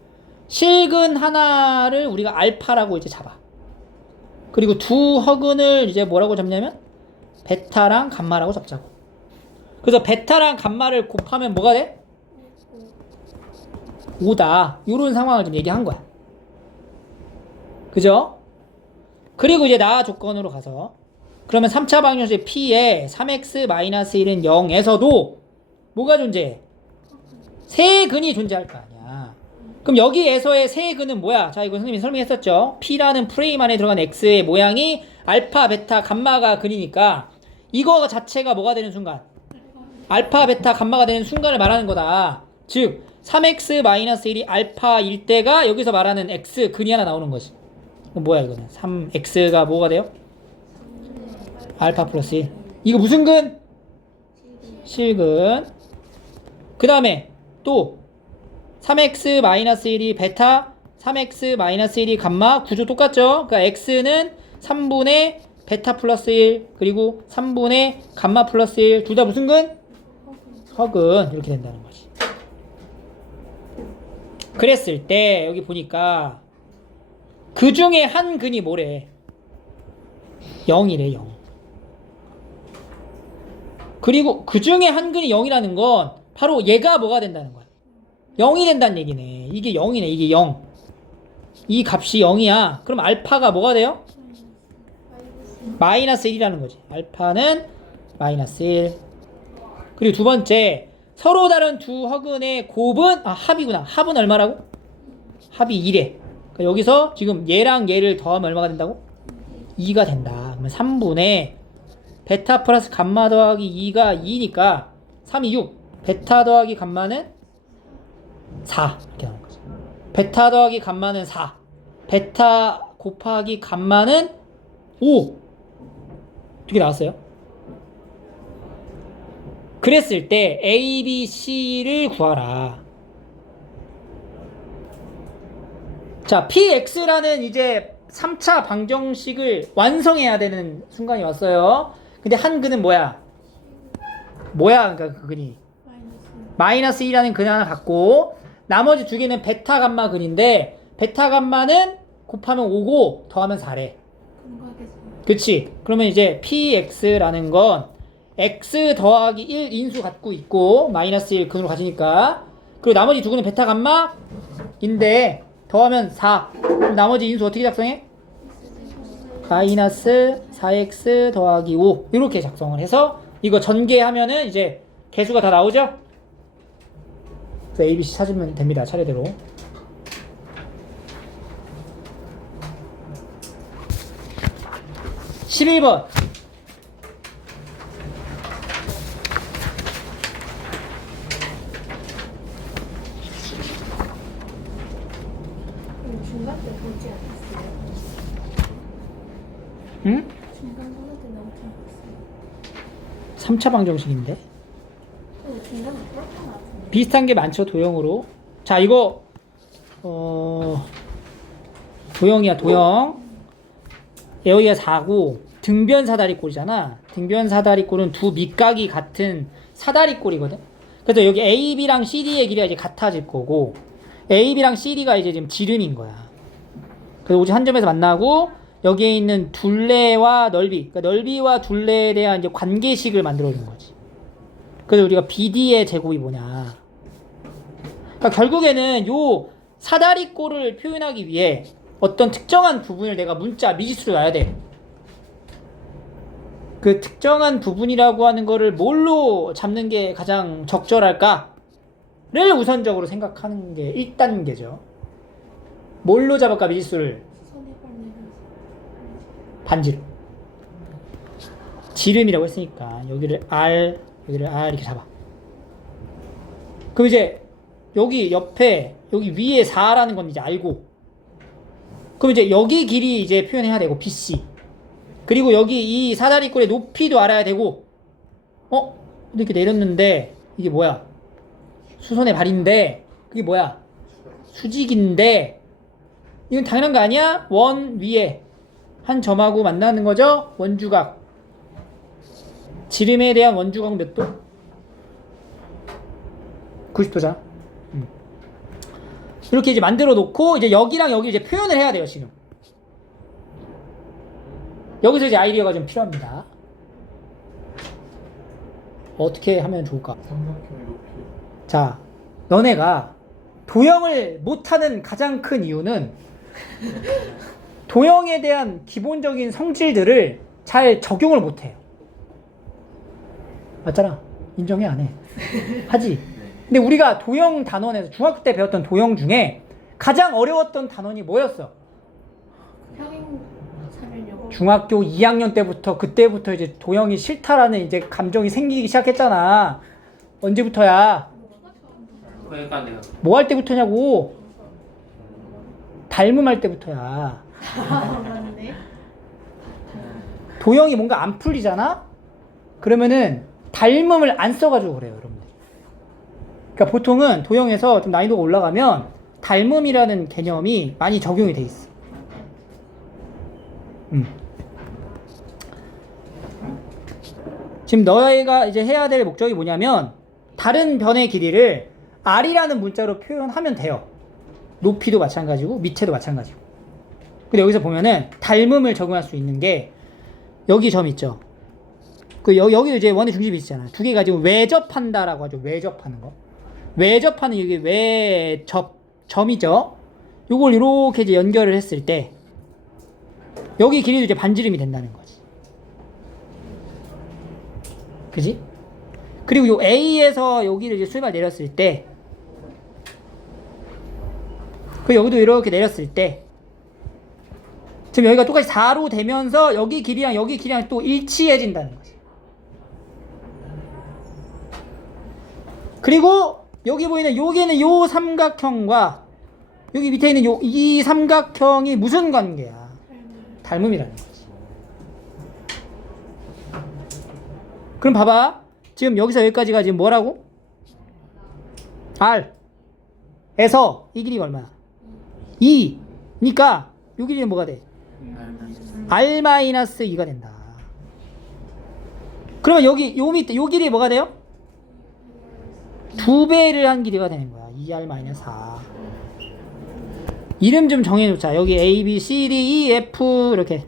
실근 하나를 우리가 알파라고 이제 잡아. 그리고 두 허근을 이제 뭐라고 잡냐면 베타랑 감마라고 잡자고. 그래서 베타랑 감마를 곱하면 뭐가 돼? 5다. 이런 상황을 좀 얘기한 거야. 그죠? 그리고 이제 나 조건으로 가서 그러면 3차 방정식 P에 3x-1은 0에서도 뭐가 존재해? 세 근이 존재할 거 아니야. 그럼 여기에서의 세 근은 뭐야? 자, 이거 선생님이 설명했었죠. P라는 프레임 안에 들어간 X의 모양이 알파, 베타, 감마가 근이니까 이거 자체가 뭐가 되는 순간? 알파, 베타, 감마가 되는 순간을 말하는 거다. 즉 3x-1이 알파일 때가 여기서 말하는 X 근이 하나 나오는 거지. 그럼 뭐야 이거는? 3x가 뭐가 돼요? 알파 플러스 1. 이거 무슨 근? 실근. 그 다음에 또 3x-1이 베타, 3x-1이 감마. 구조 똑같죠? 그러니까 x는 3분의 베타 플러스 1 그리고 3분의 감마 플러스 1 둘 다 무슨 근? 허근. 이렇게 된다는 거지. 그랬을 때 여기 보니까 그 중에 한 근이 뭐래? 0이래. 0. 그리고 그 중에 한 근이 0이라는 건 바로 얘가 뭐가 된다는 거야? 0이 된다는 얘기네. 이게 0이네. 이게 0. 이 값이 0이야. 그럼 알파가 뭐가 돼요? 마이너스 1이라는 거지. 알파는 마이너스 1. 그리고 두 번째, 서로 다른 두 허근의 곱은 합이구나. 합은 얼마라고? 합이 2래. 그러니까 여기서 지금 얘랑 얘를 더하면 얼마가 된다고? 2가 된다. 그러면 3분의 베타 플러스 감마 더하기 2가 2니까 3이 6. 베타 더하기 감마는 4. 이렇게 나오는 거죠. 베타 더하기 감마는 4. 베타 곱하기 감마는 5. 어떻게 나왔어요? 그랬을 때 A, B, C를 구하라. 자, PX라는 이제 3차 방정식을 완성해야 되는 순간이 왔어요. 근데 한 근은 뭐야? 그러니까 그 근이 마이너스 1이라는 근 하나 갖고 나머지 두 개는 베타 감마 근인데 베타 감마는 곱하면 5고 더하면 4래. 그치? 그러면 이제 PX라는 건 X 더하기 1 인수 갖고 있고 마이너스 1 근으로 가지니까 그리고 나머지 두 근은 베타 감마인데 더하면 4. 그럼 나머지 인수 어떻게 작성해? 마이너스 4x 더하기 5 이렇게 작성을 해서 이거 전개하면은 이제 개수가 다 나오죠? 그래서 A, B, C 찾으면 됩니다. 차례대로. (11번) 중간 때 보지 않았어요? 응? 중간 선호 때 나오지 않았어요? 3차 방정식인데 중간에 풀었던 것 같은데. 비슷한 게 많죠. 도형으로. 자, 이거 도형이야. 도형. 여기가 4고 등변 사다리꼴이잖아. 등변 사다리꼴은 두 밑각이 같은 사다리꼴이거든. 그래서 여기 AB랑 CD의 길이가 이제 같아질 거고 AB랑 CD가 이제 지금 지름인 거야. 그래서 오직 한 점에서 만나고 여기에 있는 둘레와 넓이, 그러니까 넓이와 둘레에 대한 이제 관계식을 만들어 준 거지. 그래서 우리가 BD의 제곱이 뭐냐. 그러니까 결국에는 요 사다리꼴을 표현하기 위해 어떤 특정한 부분을 내가 문자 미지수로 놔야 돼. 그 특정한 부분이라고 하는 거를 뭘로 잡는 게 가장 적절할까를 우선적으로 생각하는 게 1단계죠. 뭘로 잡을까 미지수를? 반지름. 지름이라고 했으니까 여기를 R, 여기를 R 이렇게 잡아. 그럼 이제 여기 옆에 여기 위에 4라는 건 이제 알고, 그럼 이제 여기 길이 이제 표현해야 되고 BC, 그리고 여기 이 사다리꼴의 높이도 알아야 되고. 이렇게 내렸는데 이게 뭐야? 수선의 발인데 그게 뭐야? 수직인데 이건 당연한 거 아니야? 원 위에 한 점하고 만나는 거죠? 원주각. 지름에 대한 원주각 몇 도? 90도잖아. 이렇게 이제 만들어 놓고 이제 여기랑 여기 이제 표현을 해야 돼요, 지금. 여기서 이제 아이디어가 좀 필요합니다. 어떻게 하면 좋을까? 삼각형의 높이. 자, 너네가 도형을 못하는 가장 큰 이유는 도형에 대한 기본적인 성질들을 잘 적용을 못해요. 맞잖아. 인정해, 안 해? 하지? 근데 우리가 도형 단원에서 중학교 때 배웠던 도형 중에 가장 어려웠던 단원이 뭐였어? 평행 사면역. 중학교 2학년 때부터 그때부터 이제 도형이 싫다라는 이제 감정이 생기기 시작했잖아. 언제부터야? 그러니까 내가 뭐 할 때부터냐고? 닮음할 때부터야. 맞네. 도형이 뭔가 안 풀리잖아? 그러면은 닮음을 안 써가지고 그래요, 여러분들. 그러니까 보통은 도형에서 좀 난이도가 올라가면 닮음이라는 개념이 많이 적용이 돼 있어. 지금 너희가 이제 해야 될 목적이 뭐냐면 다른 변의 길이를 r이라는 문자로 표현하면 돼요. 높이도 마찬가지고 밑에도 마찬가지고. 근데 여기서 보면은 닮음을 적용할 수 있는 게 여기 점 있죠. 여기도 이제 원의 중심이 있잖아요. 두 개가 지금 외접한다라고 하죠. 외접하는 거. 외접하는 여기 점이죠. 요걸 이렇게 이제 연결을 했을 때 여기 길이도 이제 반지름이 된다는 거지. 그지? 그리고 요 A에서 여기를 이제 수렴을 내렸을 때 여기도 이렇게 내렸을 때 지금 여기가 똑같이 4로 되면서 여기 길이랑 또 일치해진다는 거지. 그리고 여기 보이는 여기는 요 삼각형과 여기 밑에 있는 이 삼각형이 무슨 관계야? 닮음이라는 거지. 그럼 봐봐. 지금 여기서 여기까지가 지금 뭐라고? R 에서 이 길이가 얼마야? 2 니까 요 길이는 뭐가 돼? R-2가 된다. 그러면 여기 요 밑에 요 길이 뭐가 돼요? 2배를 한 길이가 되는 거야. 2R-4. 이름 좀 정해놓자. 여기 A, B, C, D, E, F 이렇게.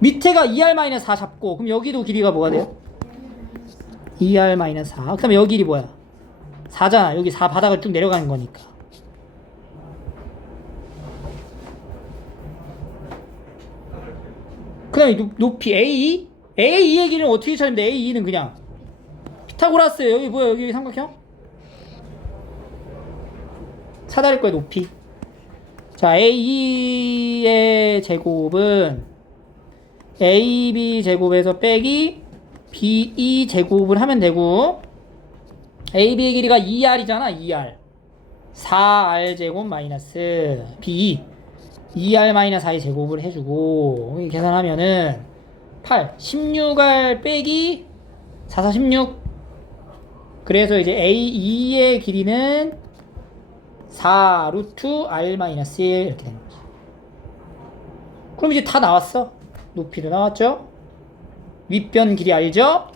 밑에가 2R-4 잡고 그럼 여기도 길이가 뭐가 돼요? 2R-4. 그 다음에 여기 길이 뭐야? 4잖아. 여기 4 바닥을 쭉 내려가는 거니까. 그 다음에 높이 A? A2의 길이는 어떻게 찾으면 돼? A2는 그냥 피타고라스. 여기 뭐야? 여기 삼각형? 사다릴 거야, 높이. 자, A2의 제곱은 AB 제곱에서 빼기 BE 제곱을 하면 되고 AB의 길이가 2R이잖아. 2R 4R 제곱 마이너스 BE 2R 마이너스 4의 제곱을 해주고 여기 계산하면은 8 16R 빼기 4, 4, 16. 그래서 이제 A2의 길이는 4 루트 R 마이너스 1 이렇게 되는 거지. 그럼 이제 다 나왔어. 높이도 나왔죠? 윗변 길이 알죠?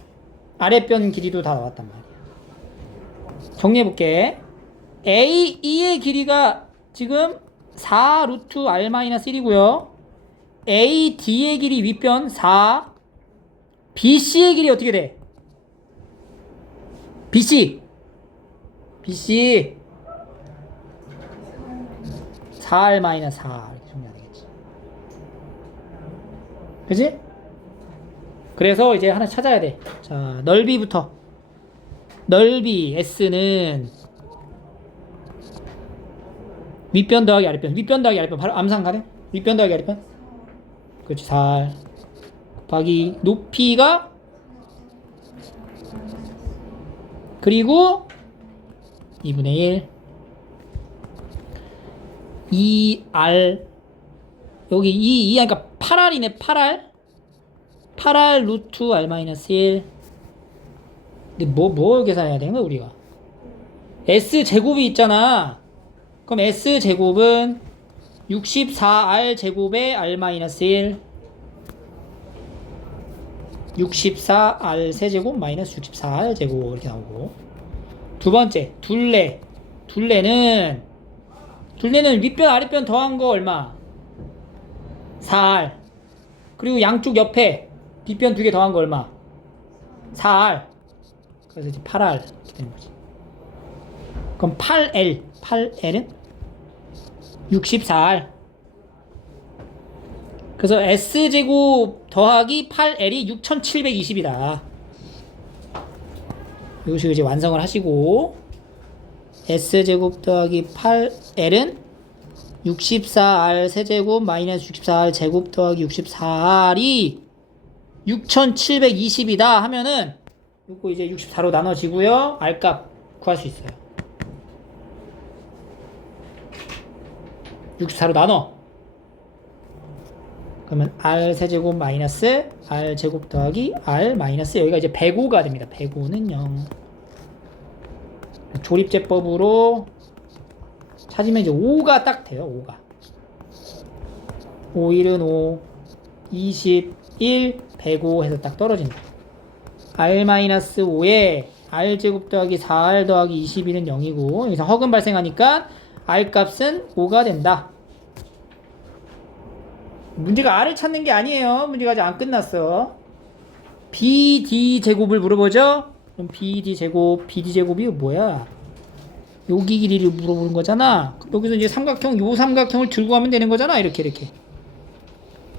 아랫변 길이도 다 나왔단 말이야. 정리해볼게. A2의 길이가 지금 4 루트 R 마이너스 1이고요. AD의 길이 윗변 4. BC의 길이 어떻게 돼? BC 4R 마이너스 4 이렇게 정리가 되겠지. 그치? 그래서 이제 하나 찾아야 돼. 자, 넓이부터. 넓이 S는 윗변 더하기 아랫변 바로 암산 가네? 윗변 더하기 아랫변? 그렇지. 4 곱하기 높이가 그리고 2분의 1 2R 여기 2 하니까 8R이네. 8R 루트 R 마이너스 1 근데 뭐 계산해야 되는 거야 우리가? S제곱이 있잖아. 그럼 S제곱은 64R제곱에 R-1 64R 세제곱 마이너스 64R제곱 이렇게 나오고, 두 번째 둘레는 윗변 아랫변 더한 거 얼마? 4R. 그리고 양쪽 옆에 뒷변 두 개 더한 거 얼마? 4R. 그래서 이제 8R 이렇게 되는 거지. 그럼 8L은 64R. 그래서 S제곱 더하기 8L이 6720이다. 이것이 이제 완성을 하시고, S제곱 더하기 8L은 64R 세제곱 마이너스 64R 제곱 더하기 64R이 6720이다 하면은 요거 이제 64로 나눠지고요. R값 구할 수 있어요. 64로 나눠. 그러면 R 세제곱 마이너스 R 제곱 더하기 R 마이너스, 여기가 이제 105가 됩니다. 105는 0. 조립제법으로 찾으면 이제 5가 딱 돼요. 5가 5, 1은 5, 21, 105 해서 딱 떨어진다. R-5에 R제곱 더하기 4R 더하기 21은 0이고, 여기서 허근 발생하니까 R값은 5가 된다. 문제가 R을 찾는 게 아니에요. 문제가 아직 안 끝났어. BD제곱을 물어보죠? 그럼 BD제곱이 뭐야? 여기 길이를 물어보는 거잖아. 여기서 이제 요 삼각형을 들고 가면 되는 거잖아. 이렇게.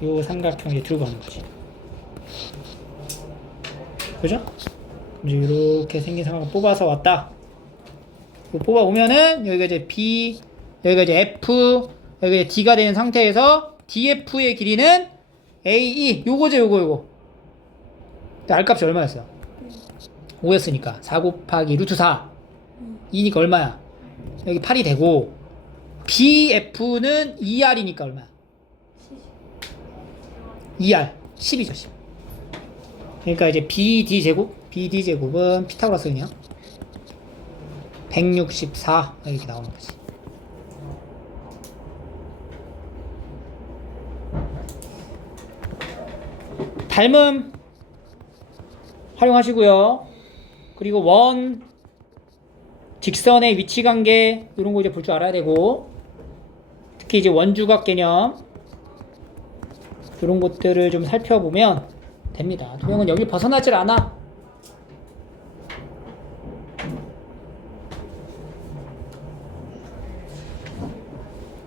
요 삼각형 이제 들고 가는 거지. 그죠? 이제 이렇게 생긴 삼각형 뽑아서 왔다. 이거 뽑아 오면은 여기가 이제 B, 여기가 이제 F, 여기가 이제 D가 되는 상태에서 DF의 길이는 AE. 요거죠, 요거. R값이 얼마였어요? 5였으니까 4 곱하기 루트 4 2니까 얼마야? 여기 8이 되고, BF는 2R이니까 얼마야? 2R 10이죠 10. 그러니까 이제 BD제곱은 피타고라스 그냥 164 이렇게 나오는 거지. 닮음 활용하시고요. 그리고 직선의 위치 관계 이런 거 이제 볼 줄 알아야 되고, 특히 이제 원주각 개념 이런 것들을 좀 살펴보면 됩니다. 도형은 여기 벗어나질 않아.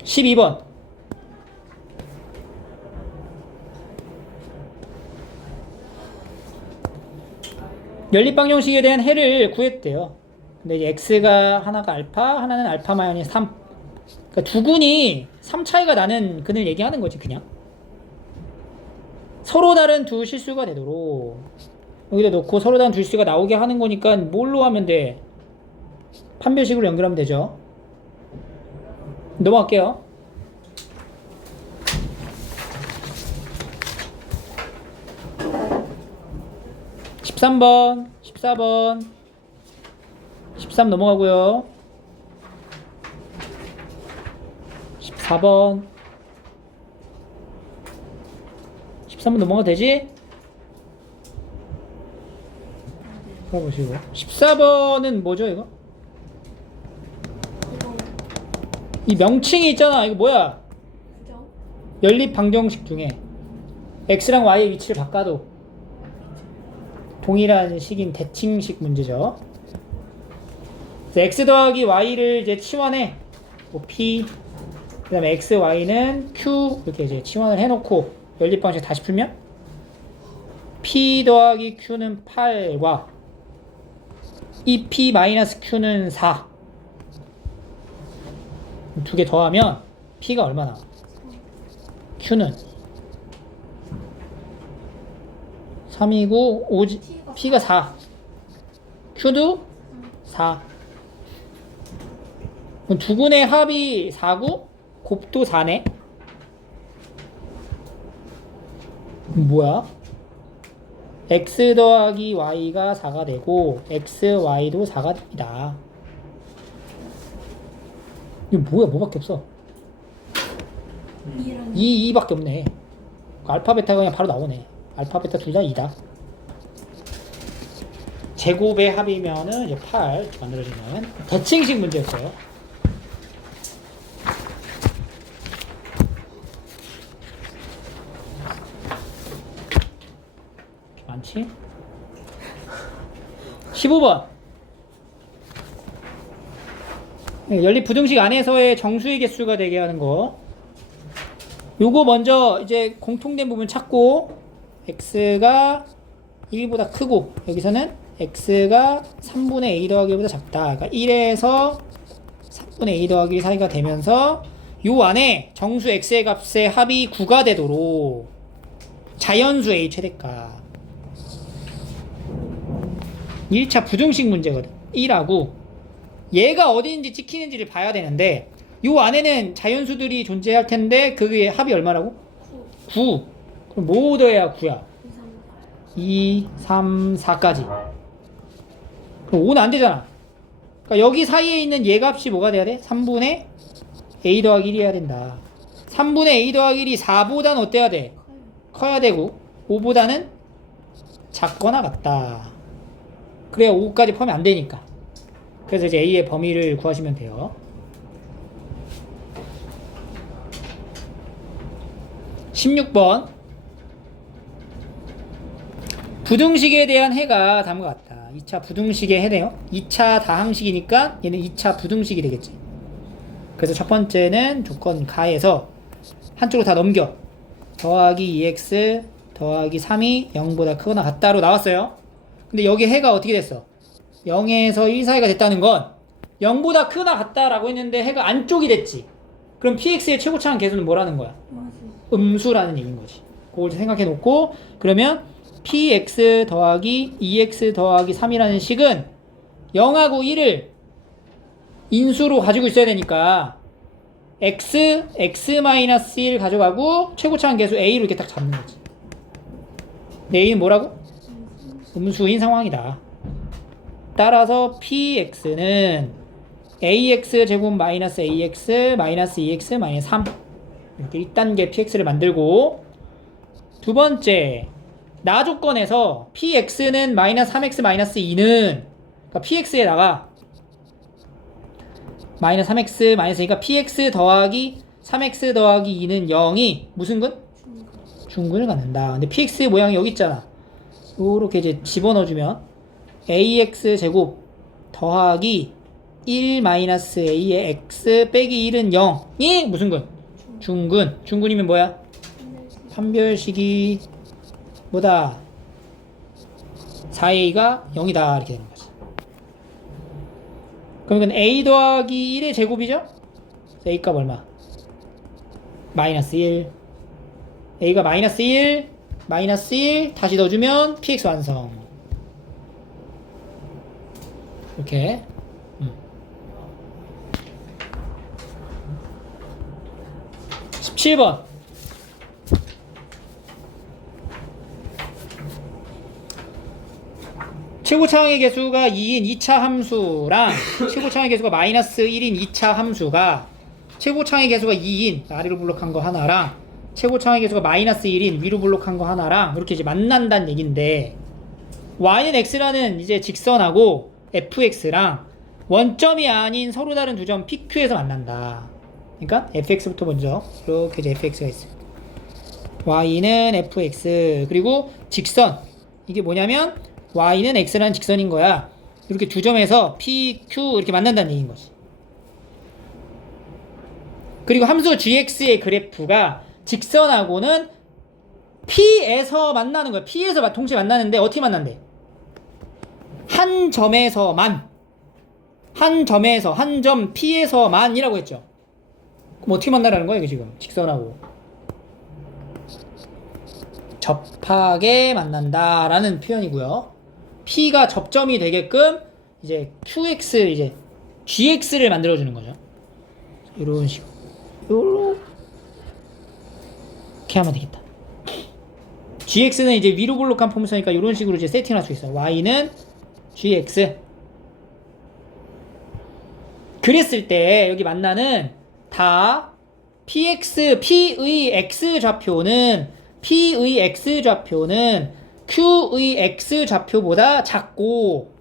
(12번) 연립방정식에 대한 해를 구했대요. 근데 이제 x가 하나가 알파, 하나는 알파 마이너스 3. 그러니까 두 군이 3 차이가 나는 근을 얘기하는 거지. 그냥 서로 다른 두 실수가 되도록 여기다 놓고 서로 다른 두 실수가 나오게 하는 거니까 뭘로 하면 돼? 판별식으로 연결하면 되죠. 넘어갈게요. (13번) (14번) 13 넘어가고요. 14번 13번 넘어가도 되지? 봐보시고 14번은 뭐죠 이거? 이 명칭이 있잖아. 이거 뭐야? 연립 방정식 중에 x랑 y의 위치를 바꿔도 동일한 식인 대칭식 문제죠. x 더하기 y를 이제 치환해. 뭐 p, 그 다음에 x, y는 q 이렇게 이제 치환을 해놓고 연립 방식 다시 풀면 p 더하기 q는 8과 2p 마이너스 q는 4. 두 개 더하면 p가 얼마 나와? q는 3이고 5, p가 4. q도 4. 그럼 두 군의 합이 4고 곱도 4네. 뭐야? x 더하기 y가 4가 되고 xy도 4가 됩니다. 이거 뭐야? 뭐밖에 없어? 2랑 2밖에 없네. 알파 베타가 그냥 바로 나오네. 알파 베타 둘 다 2다. 제곱의 합이면은 이제 8 이렇게 만들어지는 대칭식 문제였어요. 많지? 15번. 연립 부등식 안에서의 정수의 개수가 되게 하는 거. 요거 먼저 이제 공통된 부분 찾고 x가 1보다 크고 여기서는 x가 3분의 a 더하기 1보다 작다. 그러니까 1에서 3분의 a 더하기 1 사이가 되면서 요 안에 정수 x의 값의 합이 9가 되도록 자연수 a 최대값 1차 부등식 문제거든. 1하고 얘가 어디인지 찍히는지를 봐야 되는데 요 안에는 자연수들이 존재할 텐데 그게 합이 얼마라고? 9. 그럼 뭐 더해야 9야? 2, 3, 4까지. 그럼 5는 안 되잖아. 그러니까 여기 사이에 있는 얘 값이 뭐가 돼야 돼? 3분의 a 더하기 1이 해야 된다. 3분의 a 더하기 1이 4보다는 어때야 돼? 커야 되고 5보다는 작거나 같다. 그래야 5까지 포함이 안 되니까. 그래서 이제 a의 범위를 구하시면 돼요. 16번. 부등식에 대한 해가 다음과 같다. 2차 부등식의 해네요. 2차 다항식이니까 얘는 2차 부등식이 되겠지. 그래서 첫 번째는 조건 가에서 한쪽으로 다 넘겨. 더하기 2x 더하기 3이 0보다 크거나 같다로 나왔어요. 근데 여기 해가 어떻게 됐어? 0에서 1 사이가 됐다는 건 0보다 크거나 같다라고 했는데 해가 안쪽이 됐지. 그럼 px의 최고차항 계수는 뭐라는 거야? 음수라는 얘기인 거지. 그걸 생각해 놓고 그러면 px 더하기 2x 더하기 3이라는 식은 0하고 1을 인수로 가지고 있어야 되니까 x-1 가져가고 최고차항 계수 a로 이렇게 딱 잡는 거지. a는 뭐라고? 음수인 상황이다. 따라서 px는 ax 제곱 마이너스 ax 마이너스 2x 마이너스 3 이렇게 1단계 px를 만들고 두 번째 나 조건에서 px는 마이너스 3x 마이너스 2는 그러니까 px에다가 마이너스 3x 마이너스 2가 px 더하기 3x 더하기 2는 0이 무슨 근? 중근을 갖는다. 근데 px 모양이 여기 있잖아. 요렇게 이제 집어넣어주면 ax 제곱 더하기 1 마이너스 a의 x 빼기 1은 0이 무슨 근? 중근. 중근이면 뭐야? 판별식이 뭐다? 4a가 0이다 이렇게 되는 거지. 그럼 이건 a 더하기 1의 제곱이죠? a 값 얼마? 마이너스 1. a가 마이너스 1 마이너스 1 다시 넣어주면 px 완성. 이렇게 17번 최고차항의 개수가 2인 2차 함수랑 최고차항의 개수가 마이너스 1인 2차 함수가 최고차항의 개수가 2인 아래로 블록한 거 하나랑 최고차항의 개수가 마이너스 1인 위로 블록한 거 하나랑 이렇게 이제 만난다는 얘기인데 y는 x라는 이제 직선하고 fx랑 원점이 아닌 서로 다른 두 점 PQ에서 만난다. 그러니까 fx부터 먼저 이렇게 이제 fx가 있어요. y는 fx 그리고 직선 이게 뭐냐면 y는 x라는 직선인 거야. 이렇게 두 점에서 PQ 이렇게 만난다는 얘기인 거지. 그리고 함수 gx의 그래프가 직선하고는 P에서 만나는 거야. P에서 동시에 만나는데 어떻게 만난대? 한 점에서만 한 점 P에서만이라고 했죠. 그럼 어떻게 만나라는 거야 이게 지금 직선하고 접하게 만난다라는 표현이고요. P가 접점이 되게끔 이제 QX 이제 GX를 만들어주는 거죠. 이런 식으로 이렇게 하면 되겠다. gx는 이제 위로 볼록한 폼수니까 이런 식으로 이제 세팅할 수 있어요. y는 gx. 그랬을 때 여기 만나는 다 P의 x 좌표는 Q의 x 좌표보다 작고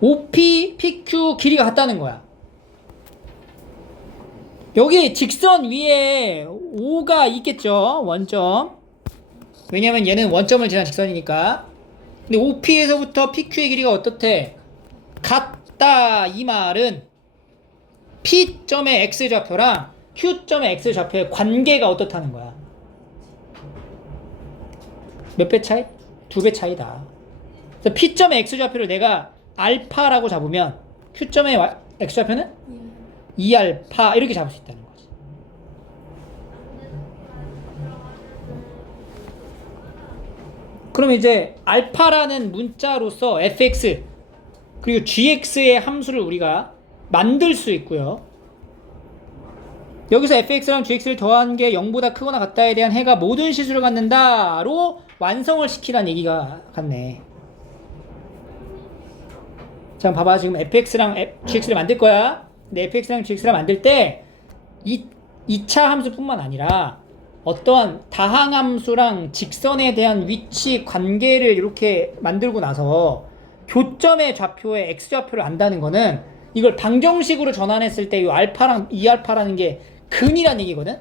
OP, PQ 길이가 같다는 거야. 여기 직선 위에 O가 있겠죠. 원점. 왜냐면 얘는 원점을 지난 직선이니까. 근데 OP에서부터 PQ의 길이가 어떻대? 같다. 이 말은 P점의 x좌표랑 Q점의 x좌표의 관계가 어떻다는 거야. 몇 배 차이? 2배 차이다. 그래서 P점의 x좌표를 내가 알파라고 잡으면 Q점의 x좌표는 2알파 이렇게 잡을 수 있다는 거지. 그럼 이제 알파라는 문자로서 fx 그리고 gx의 함수를 우리가 만들 수 있고요. 여기서 fx랑 gx를 더한 게 0보다 크거나 같다에 대한 해가 모든 실수를 갖는다로 완성을 시키라는 얘기가 같네. 자, 봐봐. 지금 fx랑 gx를 만들 거야. 근데 fx랑 gx를 만들 때 2차 함수뿐만 아니라 어떠한 다항함수랑 직선에 대한 위치 관계를 이렇게 만들고 나서 교점의 좌표의 x좌표를 안다는 거는 이걸 방정식으로 전환했을 때 이 알파랑 2알파라는 게 근이란 얘기거든.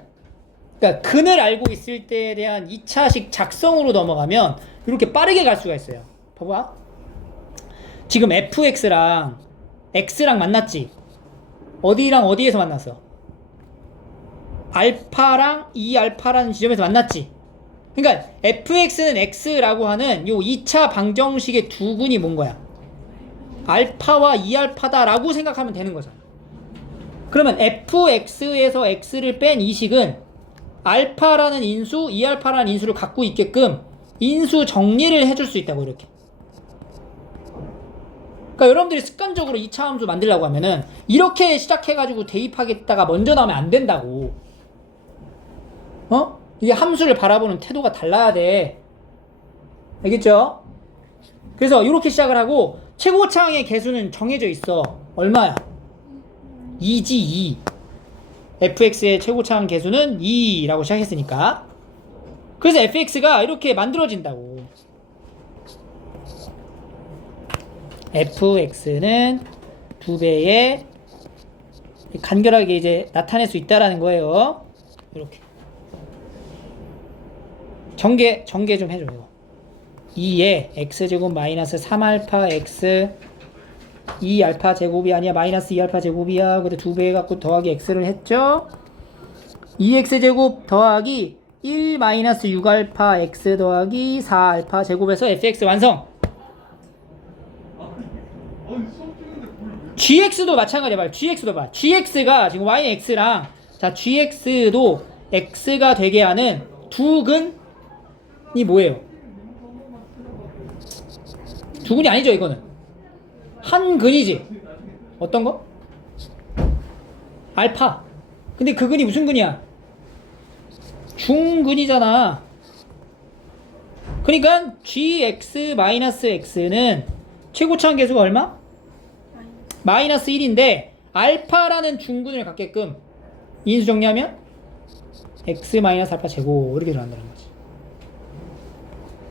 그러니까 근을 알고 있을 때에 대한 2차식 작성으로 넘어가면 이렇게 빠르게 갈 수가 있어요. 봐봐. 지금 fx랑 x랑 만났지. 어디랑 어디에서 만났어? 알파랑 2알파라는 지점에서 만났지. 그러니까 fx는 x라고 하는 요 2차 방정식의 두 근이 뭔 거야? 알파와 2알파다라고 생각하면 되는 거잖아. 그러면 fx에서 x를 뺀 이 식은 알파라는 인수, 2알파라는 인수를 갖고 있게끔 인수 정리를 해줄 수 있다고 이렇게. 그러니까 여러분들이 습관적으로 2차 함수 만들려고 하면은 이렇게 시작해가지고 대입하겠다가 먼저 나오면 안 된다고. 이게 함수를 바라보는 태도가 달라야 돼. 알겠죠? 그래서 이렇게 시작을 하고 최고차항의 개수는 정해져 있어. 얼마야? 2지 2. fx의 최고차항 개수는 2라고 시작했으니까. 그래서 fx가 이렇게 만들어진다고. fx는 2배의 간결하게 이제 나타낼 수 있다라는 거예요. 이렇게. 전개 좀 해줘요. 2에 x제곱 마이너스 3알파 x 2알파 제곱이 아니야. 마이너스 2알파 제곱이야. 근데 2배 해갖고 더하기 x를 했죠. 2x제곱 더하기 1 마이너스 6알파 x 더하기 4알파 제곱에서 fx 완성. gx도 마찬가지야. 봐. gx도 봐. gx가 지금 y는 x랑 자 gx도 x가 되게 하는 두 근이 뭐예요? 두 근이 아니죠. 이거는 한 근이지. 어떤 거? 알파. 근데 그 근이 무슨 근이야? 중근이잖아. 그러니까 gx-x는 최고차항 개수가 얼마? 마이너스 1인데 알파라는 중근을 갖게끔 인수 정리하면 x-알파 제곱 이렇게 들어간다는 거지.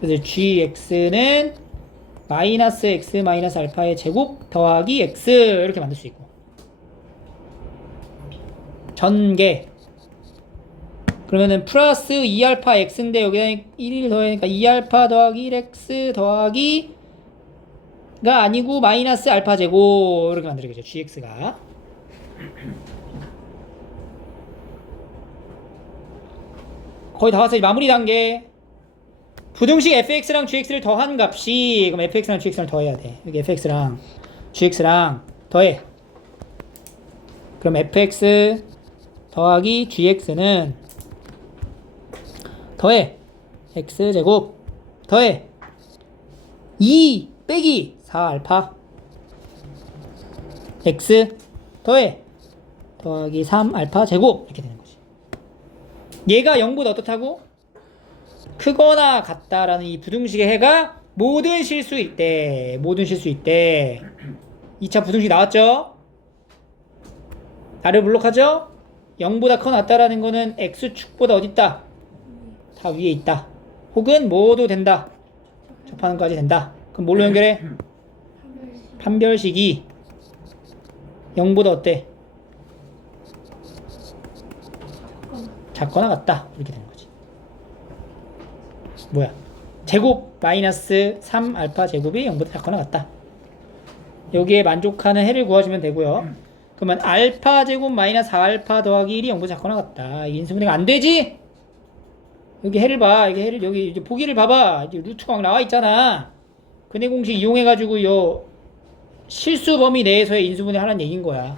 그래서 gx는 마이너스 x 마이너스 알파의 제곱 더하기 x 이렇게 만들 수 있고, 전개 그러면은 플러스 2알파 x인데 여기다 1을 더하니까 2알파 더하기 1x 더하기 가 아니고 마이너스 알파 제곱 이렇게 만들어야겠죠. gx가 거의 다 왔어요. 마무리 단계. 부등식 fx랑 gx를 더한 값이, 그럼 fx랑 gx를 더해야 돼. 여기 fx랑 gx랑 더해. 그럼 fx 더하기 gx는 더해 x제곱 더해 2 빼기 4알파 x 더해 더하기 3알파 제곱 이렇게 되는 거지. 얘가 0보다 어떻다고? 크거나 같다라는 이 부등식의 해가 모든 실수일 때 2차 부등식 나왔죠? 나를 물록하죠? 0보다 커 낫다라는 거는 x축보다 어딨다? 다 위에 있다. 혹은 모두 된다. 접하는까지 된다. 그럼 뭘로 연결해? 판별식이 0보다 어때? 작거나 같다. 이렇게 되는 거지. 뭐야? 제곱 마이너스 3알파 제곱이 0보다 작거나 같다. 여기에 만족하는 해를 구하시면 되고요. 그러면 알파 제곱 마이너스 4알파 더하기 1이 0보다 작거나 같다. 이 인수분해가 안 되지? 여기 해를 봐. 이게 해를 여기 이제 보기를 봐봐. 이제 루트가 막 나와 있잖아. 근해 공식 이용해가지고 요 실수 범위 내에서의 인수분해 하라는 얘기인 거야.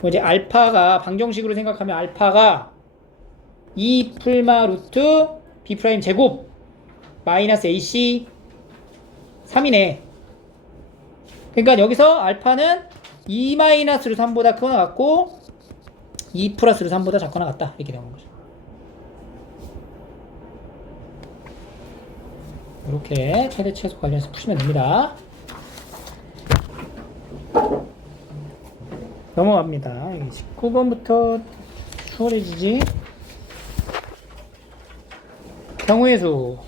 뭐 이제 알파가 방정식으로 생각하면 알파가 2 풀마 루트 b 프라임 제곱 마이너스 ac 3이네. 그러니까 여기서 알파는 2 마이너스 루트 3보다 크거나 같고 2 플러스 루트 3보다 작거나 같다. 이렇게 되는 거죠. 이렇게 최대 최소 관련해서 푸시면 됩니다. 넘어갑니다. 19번부터 수월해지지. 경우의 수.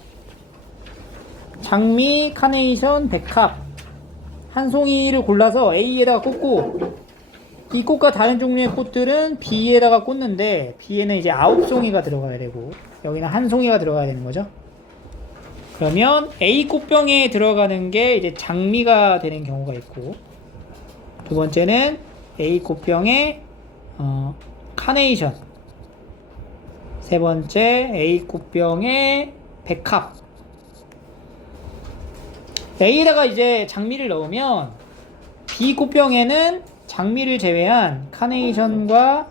장미, 카네이션, 백합 한 송이를 골라서 A에다가 꽂고 이 꽃과 다른 종류의 꽃들은 B에다가 꽂는데 B에는 이제 9송이가 들어가야 되고 여기는 한 송이가 들어가야 되는 거죠. 그러면 A 꽃병에 들어가는 게 이제 장미가 되는 경우가 있고 두 번째는 A 꽃병에 카네이션, 세 번째 A 꽃병에 백합. A에다가 이제 장미를 넣으면 B 꽃병에는 장미를 제외한 카네이션과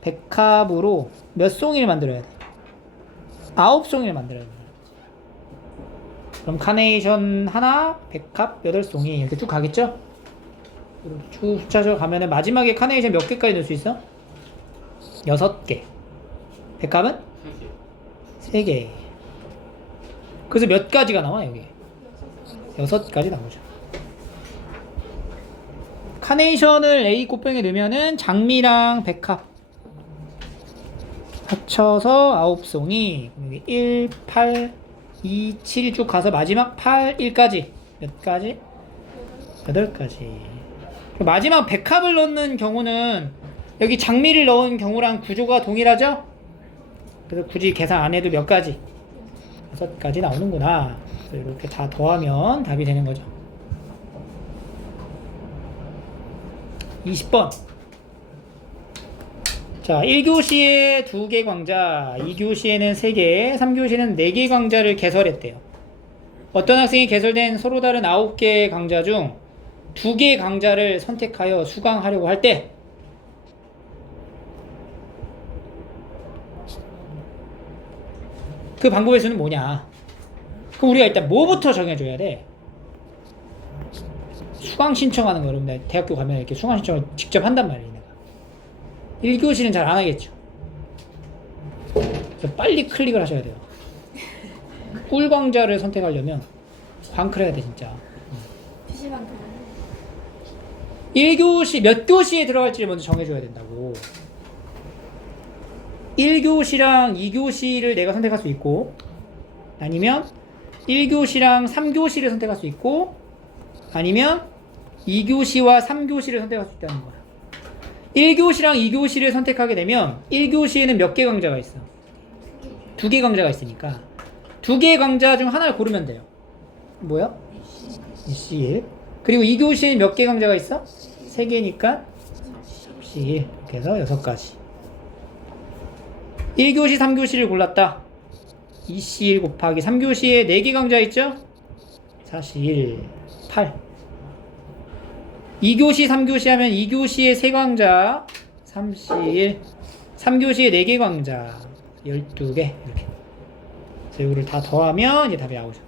백합으로 몇 송이를 만들어야 돼? 9송이를 만들어야 돼. 그럼 카네이션 하나, 백합 8송이 이렇게 쭉 가겠죠? 이렇게 쭉 숫자적으로 가면은 마지막에 카네이션 몇 개까지 넣을 수 있어? 6개. 백합은? 3개. 그래서 몇 가지가 나와 여기? 6가지 나오죠. 카네이션을 A 꽃병에 넣으면은 장미랑 백합 합쳐서 9송이 1, 8, 2, 7이 쭉 가서 마지막 8, 1까지 몇 가지? 8가지. 마지막 백합을 넣는 경우는 여기 장미를 넣은 경우랑 구조가 동일하죠? 그래서 굳이 계산 안 해도 몇 가지? 6가지 나오는구나. 그래서 이렇게 다 더하면 답이 되는 거죠. 20번. 자, 1교시에 2개 강좌, 2교시에는 3개, 3교시에는 4개 강좌를 개설했대요. 어떤 학생이 개설된 서로 다른 9개의 강좌 중 2개 강좌를 선택하여 수강하려고 할 때 그 방법의 수는 뭐냐? 그럼 우리가 일단 뭐부터 정해줘야 돼? 수강 신청하는 거. 여러분들 대학교 가면 이렇게 수강 신청을 직접 한단 말이에요. 1교시는 잘 안 하겠죠. 그래서 빨리 클릭을 하셔야 돼요. 꿀 강좌를 선택하려면 광클해야 돼 진짜. 2시간 동안 1교시 몇 교시에 들어갈지를 먼저 정해줘야 된다고. 1교시랑 2교시를 내가 선택할 수 있고 아니면 1교시랑 3교시를 선택할 수 있고 아니면 2교시와 3교시를 선택할 수 있다는 거야. 1교시랑 2교시를 선택하게 되면 1교시에는 몇 개 강좌가 있어? 2개 강좌가 있으니까 2개 강좌 중 하나를 고르면 돼요. 뭐야? C1. 그리고 2교시에는 몇 개 강좌가 있어? 3개니까 C1. 이렇게 해서 6가지. 1교시, 3교시를 골랐다. 2C1 곱하기 3교시에 4개 강좌 있죠? 4C1, 8. 2교시, 3교시 하면 2교시에 3강좌, 3C1, 3교시에 4개 강좌, 12개. 이렇게. 그래서 이거를 다 더하면 이제 답이 나오죠.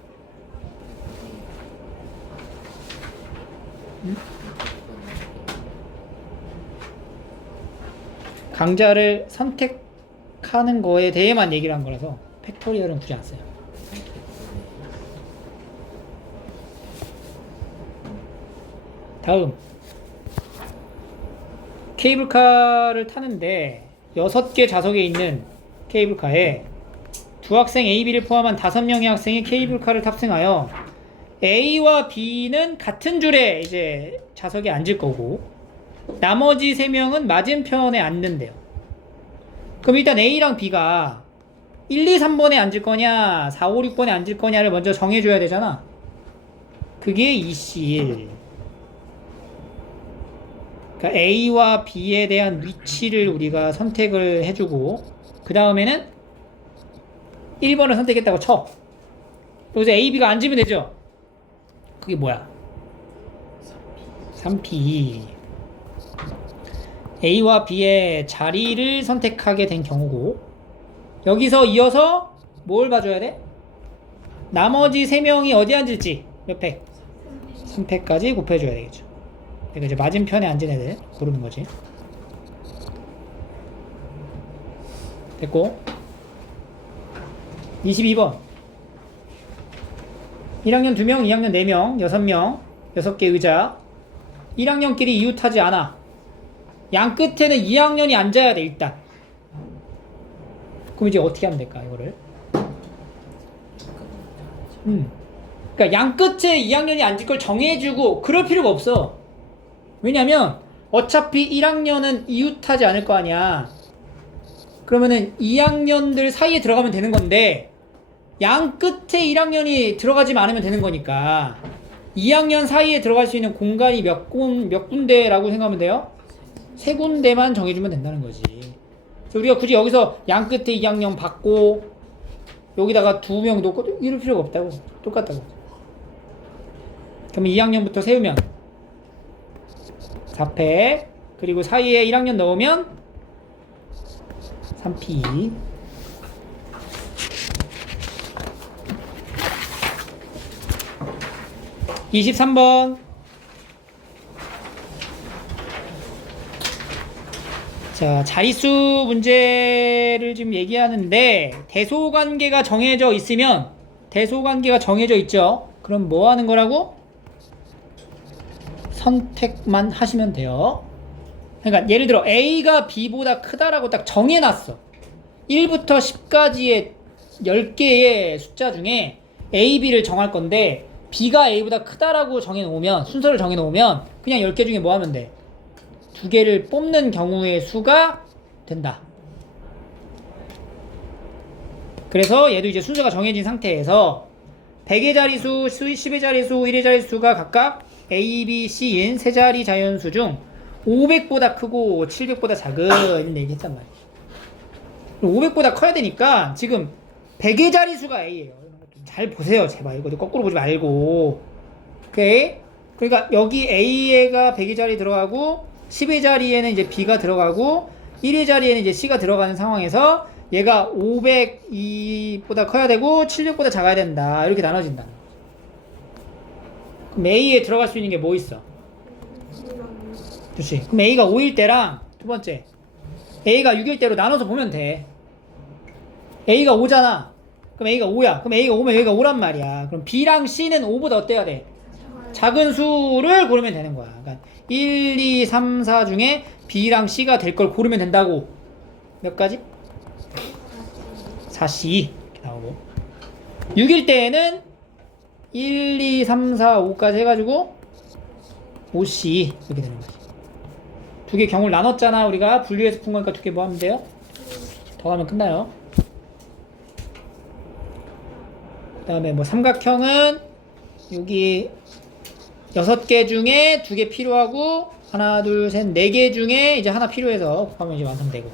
강좌를 선택하는 거에 대해만 얘기를 한 거라서 팩토리얼은 굳이 안 써요. 다음 케이블카를 타는데 6개 좌석에 있는 케이블카에 두 학생 A, B를 포함한 5명의 학생이 케이블카를 탑승하여 A와 B는 같은 줄에 이제 좌석에 앉을 거고 나머지 3명은 맞은편에 앉는데요. 그럼 일단 A랑 B가 1, 2, 3번에 앉을 거냐 4, 5, 6번에 앉을 거냐를 먼저 정해줘야 되잖아. 그게 2C1. 그러니까 A와 B에 대한 위치를 우리가 선택을 해주고 그 다음에는 1번을 선택했다고 쳐. 여기서 A, B가 앉으면 되죠. 그게 뭐야? 3P. A와 B의 자리를 선택하게 된 경우고 여기서 이어서 뭘 봐줘야 돼? 나머지 3명이 어디 앉을지 몇 팩? 3팩까지 곱해줘야 되겠죠. 그러니까 이제 맞은편에 앉은 애들 고르는 거지. 됐고 22번 1학년 2명, 2학년 4명, 6명 6개 의자 1학년끼리 이웃하지 않아. 양 끝에는 2학년이 앉아야 돼 일단. 그럼 이제 어떻게 하면 될까 이거를? 그러니까 양 끝에 2학년이 앉을 걸 정해주고 그럴 필요가 없어. 왜냐면 어차피 1학년은 이웃하지 않을 거 아니야. 그러면은 2학년들 사이에 들어가면 되는 건데 양 끝에 1학년이 들어가지 않으면 되는 거니까 2학년 사이에 들어갈 수 있는 공간이 몇 군데라고 생각하면 돼요? 3군데만 정해주면 된다는 거지. 그래서 우리가 굳이 여기서 양 끝에 2학년 받고 여기다가 2명 놓고 이럴 필요가 없다고. 똑같다고. 그러면 2학년부터 세우면 4팩 그리고 사이에 1학년 넣으면 3P 23번 자 자릿수 문제를 지금 얘기하는데 대소관계가 정해져 있으면 대소관계가 정해져 있죠. 그럼 뭐 하는 거라고? 선택만 하시면 돼요. 그러니까 예를 들어 A가 B보다 크다라고 딱 정해놨어. 1부터 10까지의 10개의 숫자 중에 A, B를 정할 건데 B가 A보다 크다라고 정해놓으면 순서를 정해놓으면 그냥 10개 중에 뭐 하면 돼? 2개를 뽑는 경우의 수가 된다. 그래서 얘도 이제 순서가 정해진 상태에서 100의 자리수, 10의 자리수, 1의 자리수가 각각 A, B, C인 세 자리 자연수 중 500보다 크고 700보다 작은 이런 얘기 했단 말이에요. 500보다 커야 되니까 지금 100의 자리수가 A예요. 잘 보세요. 제발 이거 거꾸로 보지 말고. 오케이? 그러니까 여기 A가 100의 자리에 들어가고 10의 자리에는 이제 B가 들어가고 1의 자리에는 이제 C가 들어가는 상황에서 얘가 500보다 커야 되고 700보다 작아야 된다. 이렇게 나눠진다. 그럼 A에 들어갈 수 있는 게 뭐 있어? 그렇지. 그럼 A가 5일 때랑 두 번째 A가 6일 때로 나눠서 보면 돼. A가 5잖아. 그럼 A가 5야. 그럼 A가 5면 여기가 5란 말이야. 그럼 B랑 C는 5보다 어때야 돼? 작은 수를 고르면 되는 거야. 그러니까 1, 2, 3, 4 중에 B랑 C가 될 걸 고르면 된다고. 몇 가지? 4C 이렇게 나오고 6일 때에는 1, 2, 3, 4, 5까지 해가지고 5C 이렇게 되는 거지. 두 개 경우를 나눴잖아. 우리가 분류해서 푼 거니까 두 개 뭐 하면 돼요? 더 하면 끝나요. 그 다음에 뭐 삼각형은 여기 6개 중에 2개 필요하고 하나 둘 셋 4개 중에 이제 하나 필요해서 곱하면 이제 완성되고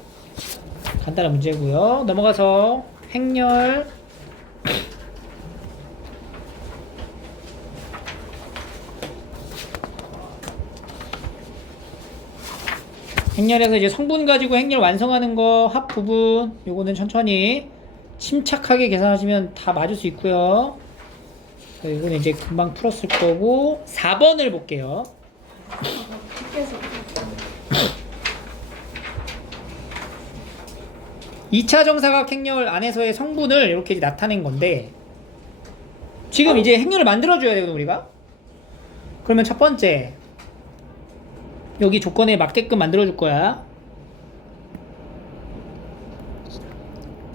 간단한 문제고요. 넘어가서 행렬 행렬에서 이제 성분 가지고 행렬 완성하는 거 합 부분 요거는 천천히 침착하게 계산하시면 다 맞을 수 있고요. 이거는 이제 금방 풀었을 거고 4번을 볼게요. 2차 정사각 행렬 안에서의 성분을 이렇게 나타낸 건데 지금 이제 행렬을 만들어줘야 되거든 우리가. 그러면 첫 번째 여기 조건에 맞게끔 만들어줄 거야.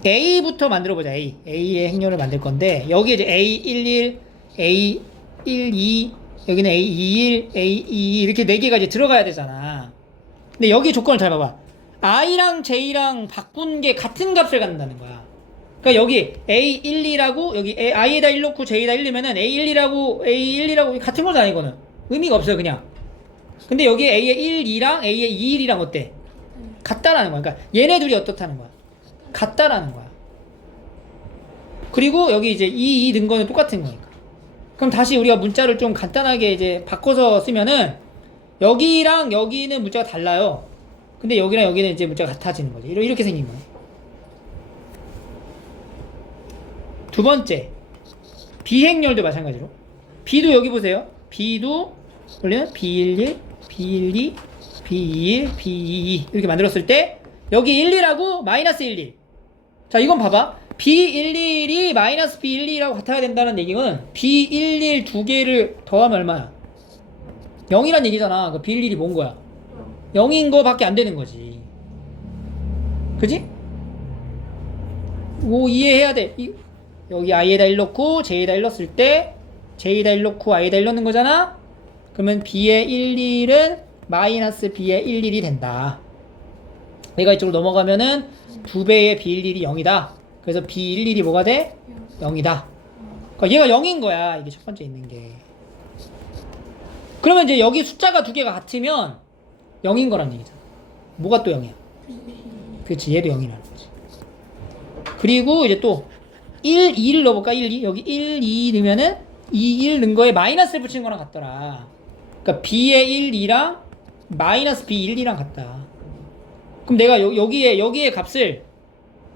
A부터 만들어보자. A의 행렬을 만들 건데 여기 이제 A11, A12, 여기는 A21, A22 이렇게 4개가 이제 들어가야 되잖아. 근데 여기 조건을 잘 봐봐. I랑 J랑 바꾼 게 같은 값을 갖는다는 거야. 그러니까 여기 A12라고 여기 I에다 1 넣고 J에다 1 넣으면은 A12라고 같은 거잖아. 이거는 의미가 없어요 그냥. 근데 여기 A의 1, 2랑 A의 2, 1이랑 어때? 같다라는 거야. 그러니까 얘네 둘이 어떻다는 거야? 같다라는 거야. 그리고 여기 이제 2 넣은 거는 똑같은 거니까. 그럼 다시 우리가 문자를 좀 간단하게 이제 바꿔서 쓰면은 여기랑 여기는 문자가 달라요. 근데 여기랑 여기는 이제 문자가 같아지는 거지. 이렇게 생긴 거야. 두 번째 비행렬도 마찬가지로 B도 여기 보세요. B도 원래는 B11, B12, B21, B22 이렇게 만들었을 때 여기 11하고 마이너스 11. 자 이건 봐봐. B11이 마이너스 B12라고 같아야 된다는 얘기는 B11 두 개를 더하면 얼마야? 0이란 얘기잖아. 그 B11이 뭔 거야? 0인 거밖에 안 되는 거지. 그지? 오 이해해야 돼. 여기 I에다 1 넣고 J에다 1 넣었을 때 J에다 1 넣고 I에다 1 넣는 거잖아? 그러면 B의 11은 마이너스 B의 11이 된다. 내가 이쪽으로 넘어가면은 2배의 B11이 0이다. 그래서 B11이 뭐가 돼? 0이다. 그러니까 얘가 0인 거야. 이게 첫 번째 있는 게. 그러면 이제 여기 숫자가 두 개가 같으면 0인 거란 얘기잖아. 뭐가 또 0이야? 그렇지. 얘도 0이라는 거지. 그리고 이제 또 1, 2를 넣어볼까? 1, 2. 여기 1, 2 넣으면은 2, 1 넣은 거에 마이너스를 붙인 거랑 같더라. 그러니까 B의 1, 2랑 마이너스 B 1, 2랑 같다. 그럼 내가 여기에 값을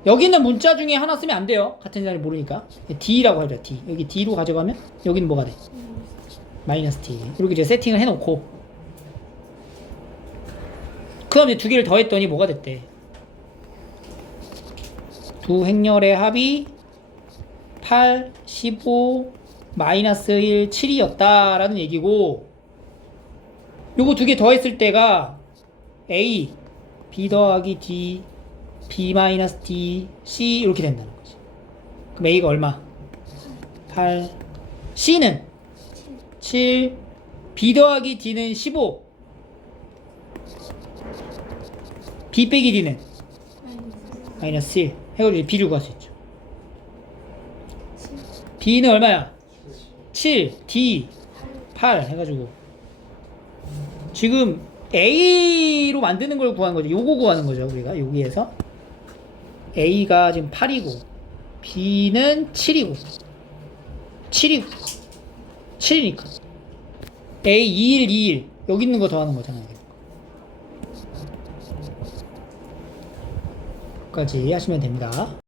여기 있는 문자 중에 하나 쓰면 안 돼요. 같은 자리 모르니까. D라고 하자. D. 여기 D로 가져가면 여기는 뭐가 돼? 마이너스 D. 이렇게 이제 세팅을 해놓고 그 다음 이제 두 개를 더했더니 뭐가 됐대? 두 행렬의 합이 8, 15, 마이너스 1, 7이었다 라는 얘기고 요거 두 개 더했을 때가 A, B 더하기 D, B 마이너스 D, C 이렇게 된다는 거지. 그럼 A가 얼마? 8, C는 7, B 더하기 D는 15, B 빼기 D는 마이너스 1 해가지고 B를 구할 수 있죠. B는 얼마야? 7, D 8 해가지고 지금 A로 만드는 걸 구하는 거죠. 요거 구하는 거죠. 우리가 여기에서 A가 지금 8이고 B는 7이고 7이니까 A 21, 21 여기 있는 거 더하는 거잖아요. 까지 하시면 됩니다.